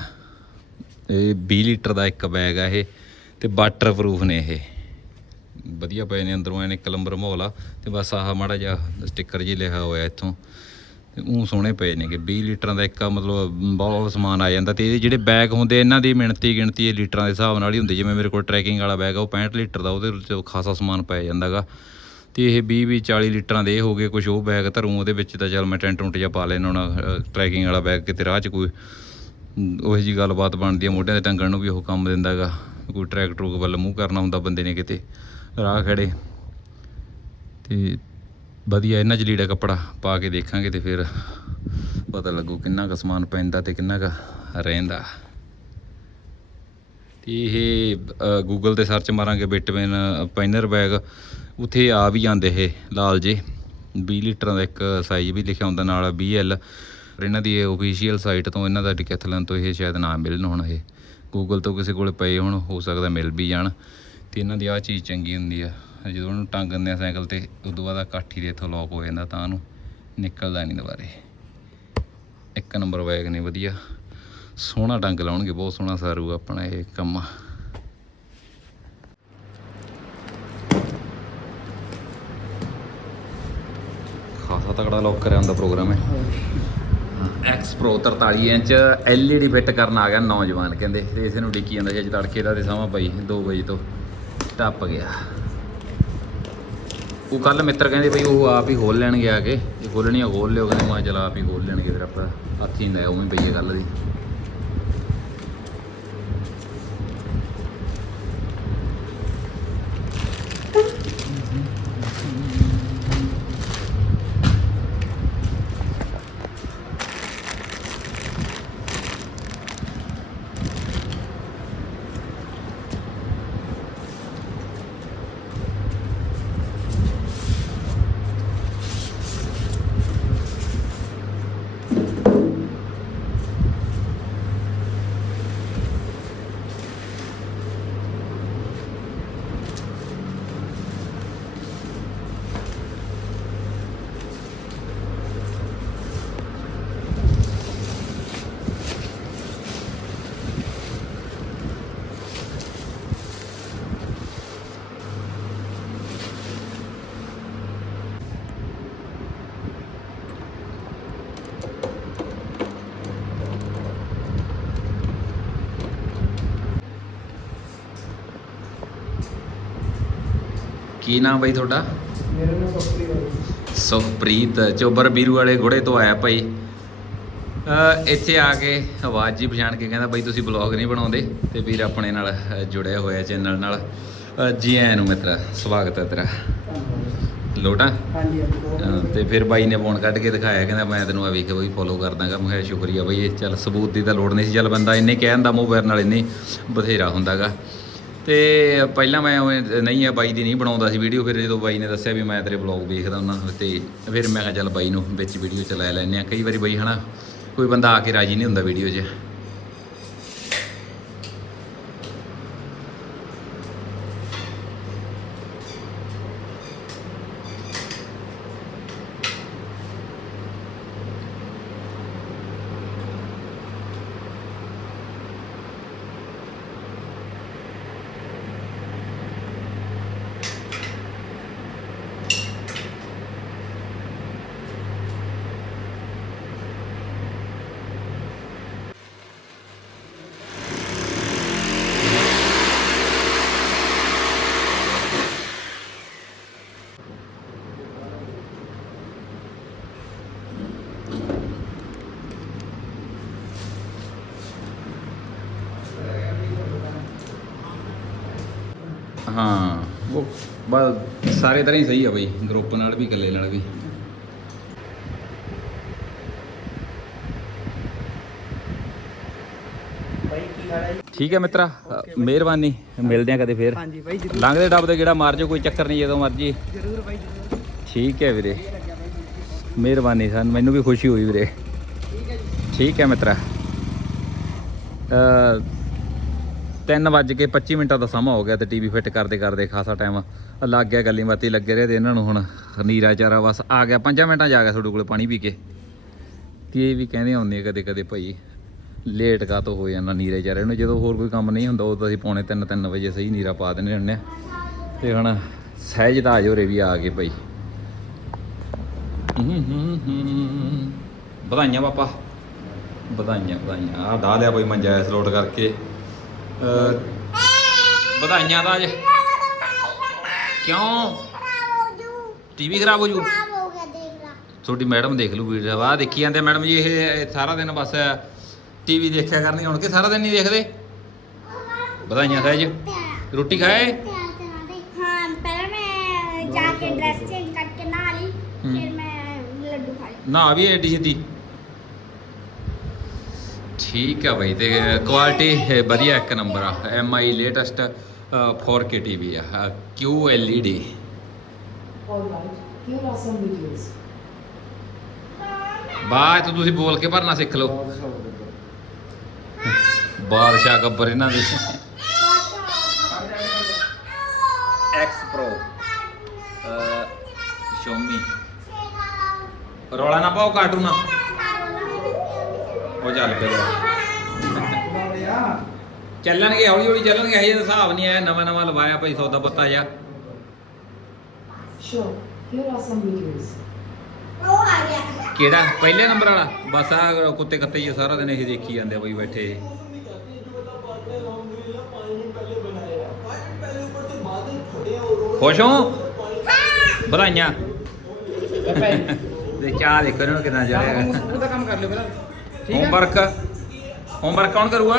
ਇਹ 20 ਲੀਟਰ ਦਾ ਇੱਕ ਬੈਗ ਆ ਇਹ ਤੇ ਵਾਟਰ ਪ੍ਰੂਫ ਨੇ ਇਹ। ਵਧੀਆ ਪਏ ਨੇ ਅੰਦਰੋਂ, ਐਨੇ ਕਲੰਬਰ ਮਾਹੌਲ ਆ ਤੇ ਬਸ ਆਹ ਮਾੜਾ ਜਿਹਾ ਸਟicker ਜੀ ਲਿਖਿਆ ਹੋਇਆ ਇੱਥੋਂ। ਤੇ ਉਹ ਸੋਹਣੇ ਪਏ ਨੇ ਕਿ 20 ਲੀਟਰਾਂ ਦਾ ਇੱਕ ਮਤਲਬ ਬਹੁਤ ਸਮਾਨ ਆ ਜਾਂਦਾ ਤੇ ਇਹ ਜਿਹੜੇ ਬੈਗ ਹੁੰਦੇ, ਇਹਨਾਂ ਦੀ ਮਿਣਤੀ ਗਿਣਤੀ ਇਹ ਲੀਟਰਾਂ ਦੇ ਹਿਸਾਬ ਨਾਲ ਹੀ ਹੁੰਦੀ, ਜਿਵੇਂ ਮੇਰੇ ਕੋਲ ਟਰੈਕਿੰਗ ਵਾਲਾ ਬੈਗ ਆ, ਉਹ 65 ਲੀਟਰ ਦਾ, ਉਹਦੇ ਵਿੱਚ ਖਾਸਾ ਸਮਾਨ ਪੈ ਜਾਂਦਾਗਾ। ਤੇ ਇਹ 20 20 40 ਲੀਟਰਾਂ ਦੇ ਇਹ ਹੋ ਗਏ ਕੁਝ ਉਹ ਬੈਗ ਧਰੂ, ਉਹਦੇ ਵਿੱਚ ਤਾਂ ਚੱਲ ਮੈਂ ਟੈਂਟ ਟੁੰਟ ਜਿਹਾ ਪਾ ਲੈਣਾ ਹੁਣ ਟਰੈਕਿੰਗ ਵਾਲਾ ਬੈਗ ਕਿਤੇ ਰਾਹ 'ਚ ਕੋਈ ਉਹੀ ਜੀ ਗੱਲਬਾਤ ਬਣਦੀ ਆ, ਮੋਢਿਆਂ ਦੇ ਟੰਗਣ ਨੂੰ ਵੀ ਉਹ ਕੰਮ ਦਿੰਦਾਗਾ, ਕੋਈ ਟਰੈਕ ਟਰੂਕ ਵੱਲ ਮੂੰਹ ਕਰਨਾ ਹੁੰਦਾ ਬੰਦੇ ਨੇ ਕਿਤੇ। ਰਾਹ ਖੜੇ। ਤੇ ਵਧੀਆ ਇਹਨਾਂ 'ਚ ਲੀੜਾ ਕੱਪੜਾ ਪਾ ਕੇ ਦੇਖਾਂਗੇ ਤੇ ਫਿਰ ਪਤਾ ਲੱਗੂ ਕਿੰਨਾ ਕੁ ਸਮਾਨ ਪੈਂਦਾ ਤੇ ਕਿੰਨਾ ਕੁ ਰਹਿੰਦਾ। ਤੇ ਇਹ ਗੂਗਲ ਤੇ ਸਰਚ ਮਾਰਾਂਗੇ ਬਿਟਵੇਨ ਪੈਨਰ ਬੈਗ ਉੱਥੇ ਆ ਵੀ ਜਾਂਦੇ ਇਹ ਲਾਲ ਜੇ। 20 ਲੀਟਰਾਂ ਦਾ ਇੱਕ ਸਾਈਜ਼ ਵੀ ਲਿਖਿਆ ਹੁੰਦਾ ਨਾਲ 20L ਪਰ ਇਹਨਾਂ ਦੀ ਆਫੀਸ਼ੀਅਲ ਸਾਈਟ ਤੋਂ ਇਹਨਾਂ ਦਾ ਡਿਕੈਥਲਨ ਤੋਂ ਇਹ ਸ਼ਾਇਦ ਨਾ ਮਿਲਣ ਹੁਣ ਇਹ। ਗੂਗਲ ਤੋਂ ਕਿਸੇ ਕੋਲ ਪਏ ਹੁਣ, ਹੋ ਸਕਦਾ ਮਿਲ ਵੀ ਜਾਣ। ਤੇ ਇਹਨਾਂ ਦੀ ਆ ਚੀਜ਼ ਚੰਗੀ ਹੁੰਦੀ ਆ। ਜਦੋਂ ਉਹਨੂੰ ਟੰਗ ਦਿੰਦੇ ਆ ਸਾਈਕਲ ਤੇ, ਉਦੋਂ ਬਾਅਦ ਆਹ ਕਾਠੀ ਦੇ ਇੱਥੋਂ ਲੌਕ ਹੋ ਜਾਂਦਾ ਤਾਂ ਉਹਨੂੰ ਨਿਕਲਦਾ ਨਹੀਂ ਦੁਬਾਰੇ। ਇੱਕ ਨੰਬਰ ਬੈਗ ਨੇ ਵਧੀਆ। ਸੋਹਣਾ ਟੰਗ ਲਾਉਣਗੇ, ਬਹੁਤ ਸੋਹਣਾ ਸਾਰੂ ਆਪਣਾ ਇਹ ਕੰਮ ਖਾਸਾ ਤਕੜਾ ਲੋਕ ਕਰਿਆ ਹੁੰਦਾ ਪ੍ਰੋਗਰਾਮ ਹੈ। X pro 43 inch, LED fit ਕਰਨ ਆ ਗਿਆ ਨੌਜਵਾਨ, ਕਹਿੰਦੇ। ਤੇ ਇਸੇ ਨੂੰ ਡਿੱਕੀ ਜਾਂਦਾ, ਜੇ ਅੱਜ ਤੜਕੇ ਦਾ ਤੇ ਸਮਾਂ ਪਈ 2 ਵਜੇ ਤੋਂ। ਟੱਪ ਗਿਆ। ਉਹ ਕੱਲ ਮਿੱਤਰ ਕਹਿੰਦੇ ਬਈ ਉਹ ਆਪ ਹੀ ਖੋਲ ਲੈਣਗੇ ਆ ਕੇ। ਇਹ ਖੋਲਣੀਆਂ ਖੋਲ ਲਿਓ, ਕਹਿੰਦੇ ਮੈਂ ਚਲ ਆਪ ਹੀ ਖੋਲ ਲੈਣਗੇ ਫਿਰ ਆਪਾਂ। ਹੱਥੀ ਉਹ ਉਵੇਂ ਪਈ ਹੈ ਗੱਲ ਦੀ। ਕੀ ਨਾਮ ਬਈ ਤੁਹਾਡਾ? ਮੇਰੇ ਸੁਖਪ੍ਰੀਤ ਚੋਬਰ ਬੀਰੂ ਵਾਲੇ ਘੋੜੇ ਤੋਂ ਆਇਆ ਭਾਈ। ਇੱਥੇ ਆ ਕੇ ਆਵਾਜ਼ ਜੀ ਪਛਾਣ ਕੇ ਕਹਿੰਦਾ ਬਾਈ ਤੁਸੀਂ ਬਲੌਗ ਨਹੀਂ ਬਣਾਉਂਦੇ? ਤੇ ਵੀਰ ਆਪਣੇ ਨਾਲ ਜੁੜਿਆ ਹੋਇਆ ਚੈਨਲ ਨਾਲ। ਜੀ ਆਇਆਂ ਨੂੰ ਮਿੱਤਰਾ ਸਵਾਗਤ ਹੈ ਤੇਰਾ। ਲੋਟਾ? ਹਾਂਜੀ ਤੇ ਫਿਰ ਬਾਈ ਨੇ ਫੋਨ ਕੱਢ ਕੇ ਦਿਖਾਇਆ ਕਹਿੰਦਾ ਮੈਂ ਤੈਨੂੰ ਆ ਵੇਖ ਬਈ ਫੋਲੋ ਕਰ ਦਾਂਗਾ ਮੈਂ ਕਿਹਾ ਸ਼ੁਕਰੀਆ ਬਈ ਇਹ ਚੱਲ ਸਬੂਤ ਦੀ ਤਾਂ ਲੋੜ ਨਹੀਂ ਸੀ। ਚੱਲ ਬੰਦਾ ਇੰਨੇ ਕਹਿਣ ਦਾ ਮੋਬਾਈਲ ਨਾਲ ਇੰਨੇ ਬਥੇਰਾ ਹੁੰਦਾਗਾ। ਤੇ ਪਹਿਲਾਂ ਮੈਂ ਉਵੇਂ ਨਹੀਂ ਆ, ਬਾਈ ਦੀ ਨਹੀਂ ਬਣਾਉਂਦਾ ਸੀ ਵੀਡੀਓ ਫਿਰ ਜਦੋਂ ਬਾਈ ਨੇ ਦੱਸਿਆ ਵੀ ਮੈਂ ਤੇਰੇ ਬਲੌਗ ਵੇਖਦਾ ਹੁੰਦਾ, ਤੇ ਫਿਰ ਮੈਂ ਕਿਹਾ ਚੱਲ ਬਾਈ ਨੂੰ ਵਿੱਚ ਵੀਡੀਓ ਚ ਲੈ ਲੈਂਦੇ ਆ ਕਈ ਵਾਰੀ ਬਾਈ ਹਨਾ, ਕੋਈ ਬੰਦਾ ਆ ਕੇ ਰਾਜੀ ਨਹੀਂ ਹੁੰਦਾ ਵੀਡੀਓ 'ਚ। ਤਰ੍ਹਾਂ ਹੀ ਸਹੀ ਆ ਬਈ ਗਰੁੱਪ ਨਾਲ ਵੀ ਇਕੱਲੇ ਨਾਲ ਵੀ। ਠੀਕ ਹੈ ਮਿੱਤਰਾ ਮਿਹਰਬਾਨੀ ਮਿਲਦੇ ਆ ਕਦੇ ਫੇਰ। ਹਾਂਜੀ ਬਾਈ ਲੰਘਦੇ ਡੱਬਦੇ ਕਿਹੜਾ ਮਾਰ ਜੋ ਕੋਈ ਚੱਕਰ ਨਹੀਂ ਜਦੋਂ ਮਰਜ਼ੀ। ਜਰੂਰ ਬਾਈ ਜਰੂਰ। ਠੀਕ ਹੈ ਵੀਰੇ। ਮਿਹਰਬਾਨੀ ਸਾਨੂੰ ਮੈਨੂੰ ਵੀ ਖੁਸ਼ੀ ਹੋਈ ਵੀਰੇ। ਠੀਕ ਹੈ ਮਿੱਤਰਾ। ਅ 3 ਵੱਜ ਕੇ 25 ਮਿੰਟਾਂ ਦਾ ਸਮਾਂ ਹੋ ਗਿਆ ਤੇ ਟੀਵੀ ਫਿੱਟ ਕਰਦੇ ਕਰਦੇ ਖਾਸਾ ਟਾਈਮ ਲੱਗ ਗਿਆ ਗੱਲੀ ਬਾਤੀ ਲੱਗੇ ਰਹੇ ਤੇ ਇਹਨਾਂ ਨੂੰ ਹੁਣ ਨੀਰਾ ਚਾਰਾ ਬਸ ਆ ਗਿਆ। 5 ਮਿੰਟਾਂ 'ਚ ਆ ਗਿਆ ਤੁਹਾਡੇ ਕੋਲੇ ਪਾਣੀ ਪੀ ਕੇ। ਤੇ ਇਹ ਵੀ ਕਹਿੰਦੇ ਆਉਂਦੇ ਕਦੇ ਕਦੇ ਭਾਈ, ਲੇਟ ਕਾ ਤੋਂ ਹੋ ਜਾਂਦਾ ਨੀਰੇ ਚਾਰੇ ਨੂੰ। ਜਦੋਂ ਹੋਰ ਕੋਈ ਕੰਮ ਨਹੀਂ ਹੁੰਦਾ, ਉਦੋਂ ਅਸੀਂ ਪੌਣੇ 3 3 ਵਜੇ ਸਹੀ ਨੀਰਾ ਪਾ ਦਿੰਦੇ ਹੁੰਦੇ ਆ। ਤੇ ਹੁਣ ਸਹਿਜਦਾਜ ਹੋਰੇ ਵੀ ਆ ਗਏ ਭਾਈ। ਵਧਾਈਆਂ ਪਾਪਾ। ਵਧਾਈਆਂ ਵਧਾਈਆਂ। ਆ ਡਾ ਲਿਆ ਕੋਈ ਮੰਜਾ ਇਸ ਲੋਡ ਕਰਕੇ। ਵਧਾਈਆਂ ਦਾ ਅੱਜ। ਕਿਉਂ ਟੀਵੀ ਖਰਾਬ ਹੋ ਜੂ ਤੁਹਾਡੀ ਮੈਡਮ ਦੇਖ ਲੂ ਵੀਡੀਓ ਆ ਦੇਖੀ ਜਾਂਦੇ ਮੈਡਮ ਜੀ ਇਹ ਇਹ ਸਾਰਾ ਦਿਨ ਬਸ ਟੀਵੀ ਦੇਖਿਆ ਕਰਨੀ ਹੁਣ ਕਿ ਸਾਰਾ ਦਿਨ ਨਹੀਂ ਦੇਖਦੇ ਵਧਾਈਆਂ ਸਹਿਜ ਰੋਟੀ ਖਾਏ हाँ पहले मैं जाके ड्रेस चेंज करके नहा ली हम्म। फिर मैं लड्डू खा ली ਨਾ ਵੀ ਐਡੀ ਛੇਤੀ ਠੀਕ ਆ ਬਈ ਤੇ ਕੁਆਲਿਟੀ ਵਧੀਆ ਇੱਕ ਨੰਬਰ ਆ M I latest 4K TV ਆ QLED ਬਾਅਦ ਚ ਤੁਸੀਂ ਬੋਲ ਕੇ ਭਰਨਾ ਸਿੱਖ ਲਓ। ਬਾਦਸ਼ਾਹ ਗੱਬਰ ਇਹਨਾਂ ਦੇ। X Pro Xiaomi ਰੌਲਾ ਨਾ ਪਾਓ ਕਾਰਟੂਨ ਉਹ ਚੱਲ ਪਿਆ ਚੱਲਣਗੇ ਹੌਲੀ ਹੌਲੀ ਚੱਲਣਗੇ ਹਜੇ ਹਿਸਾਬ ਨਹੀਂ ਆਇਆ ਨਵਾਂ ਨਵਾਂ ਲਵਾਇਆ ਭਾਈ ਸੌਦਾ ਪੱਤਾ ਜਾ ਕਿਹੜਾ? ਪਹਿਲੇ ਨੰਬਰ ਵਾਲਾ? ਬਸ ਆ ਕੁੱਤੇ ਕੱਤੇ ਹੀ ਸਾਰਾ ਦਿਨ ਇਹ ਦੇਖੀ ਜਾਂਦੇ ਬਈ ਬੈਠੇ। ਖੁਸ਼ ਹੋ? ਬਧਾਈਆਂ ਤੇ ਚਾਹ ਦੇਖੋ ਇਹਨਾਂ ਨੂੰ ਕਿੰਨਾ ਉਹਦਾ ਕੰਮ ਕਰ ਲਿਓ ਪਹਿਲਾਂ। ਹੋਮਵਰਕ ਹੋਮਵਰਕ ਕੌਣ ਕਰੂਗਾ?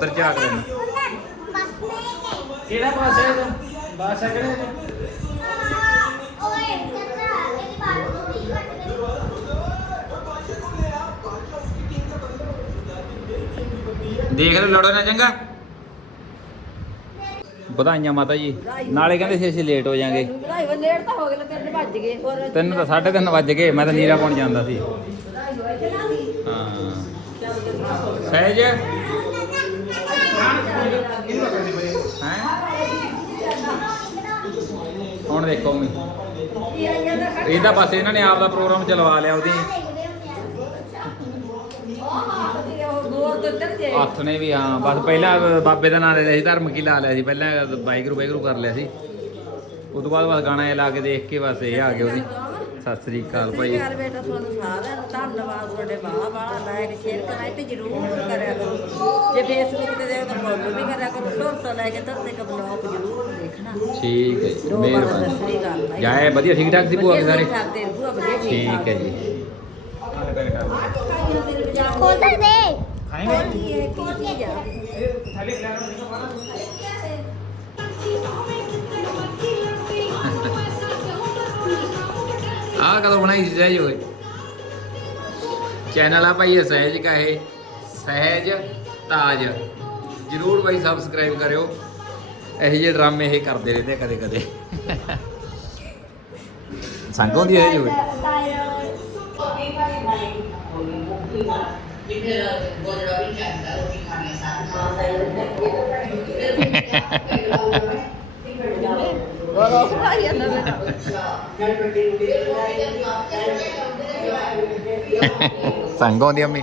ਉੱਧਰ ਝਾਕ ਲੈਣਾ ਕਿਹੜਾ ਪਾਸੇ ਹੈ ਬਾਸ ਹੈ ਕਿਹੜੇ ਦੇਖ ਲਓ ਲੜੋ ਨਾ ਚੰਗਾ। ਵਧਾਈਆਂ ਮਾਤਾ ਜੀ। ਨਾਲੇ ਕਹਿੰਦੇ ਸੀ ਅਸੀਂ ਲੇਟ ਹੋ ਜਾਾਂਗੇ। ਵਧਾਈ ਵਾ ਲੇਟ ਤਾਂ ਹੋ ਗਏ ਤਿੰਨ ਵੱਜ ਗਏ। ਤਿੰਨ ਤਾਂ 3:30 ਵੱਜ ਗਏ ਮੈਂ ਤਾਂ ਨੀਰਾ ਪਾਉਣ ਜਾਂਦਾ ਸੀ। ਹਾਂ। ਸਹਿਜ। ਦੇਖੋ ਇਹਦਾ ਬਸ ਇਹਨਾਂ ਨੇ ਆਪ ਦਾ ਪ੍ਰੋਗਰਾਮ ਚਲਵਾ ਲਿਆ ਉਹਦੀ। ਹੱਥ ਨੇ ਵੀ ਹਾਂ ਬਸ ਪਹਿਲਾਂ ਬਾਬੇ ਦਾ ਨਾਂ ਲੈ ਲਿਆ ਸੀ ਧਰਮ ਕੀ ਲਾ ਲਿਆ ਸੀ ਪਹਿਲਾਂ ਵਾਹਿਗੁਰੂ ਵਾਹਿਗੁਰੂ ਕਰ ਲਿਆ ਸੀ। ਉਸ ਤੋਂ ਬਾਅਦ ਬਸ ਗਾਣਾ ਇਹ ਲਾ ਕੇ ਦੇਖ ਕੇ ਬਸ ਇਹ ਆ ਗਏ ਉਹਦੀ। ਸਤਿ ਸ੍ਰੀ ਅਕਾਲ ਭਾਈ। ਯਾਰ ਬੇਟਾ ਤੁਹਾਨੂੰ ਸਾਰਿਆਂ ਨੂੰ ਧੰਨਵਾਦ ਤੁਹਾਡੇ ਬਾਹਲਾ ਬਾਹਲਾ ਲਾਈਕ ਸ਼ੇਅਰ ਕਰਾਈ ਤੇ ਜਰੂਰ ਕਰਿਆ ਕਰੋ। ਜੇ ਫੇਸਬੁੱਕ ਤੇ ਦੇਖੋ ਤਾਂ ਫੋਲੋ ਵੀ ਕਰਿਆ ਕਰੋ ਤੋਂ ਲੈ ਕੇ ਧਰ ਤੱਕ ਬਲੌਗ ਜਰੂਰ ਠੀਕ ਹੈ ਜੀ, ਦੋ ਵਾਰ ਸਤਿ ਮਿਹਰਬਾਨੀ ਸ੍ਰੀ ਅਕਾਲ ਭਾਈ ਜਾਏ ਵਧੀਆ ਠੀਕ ਠਾਕ ਸੀ ਭੂਆ ਕੇ ਸਾਰੇ ਠੀਕ ਠਾਕ ਤੇ ਭੂਆ ਵਧੀਆ ਠੀਕ ਹੈ ਜੀ खोल दे ਖਾਏਂਗੇ ਇਹ ਕੀ ਚੀਜ਼ ਆ ਥਾਲੀ ਖਿਲਾ ਰਹਾ ਆਹ ਕਦੋਂ ਬਣਾਈ ਸੀ ਸਹਿਜ ਓਏ ਚੈਨਲ ਆ ਭਾਈ ਇਹ ਸਹਿਜ ਕਾ ਹੈ ਸਹਿਜ ਤਾਜ ਜਰੂਰ ਭਾਈ ਸਬਸਕ੍ਰਾਈਬ ਕਰਿਓ ਇਹੋ ਜਿਹੇ ਡਰਾਮੇ ਇਹ ਕਰਦੇ ਰਹਿੰਦੇ ਕਦੇ ਕਦੇ। ਸੰਗ ਆਉਂਦੀ ਹੈ ਜੋ ਰੋ ਭਾਈ ਇਹਨਾਂ ਸੰਗ ਹੁੰਦੀ ਅੰਮੀ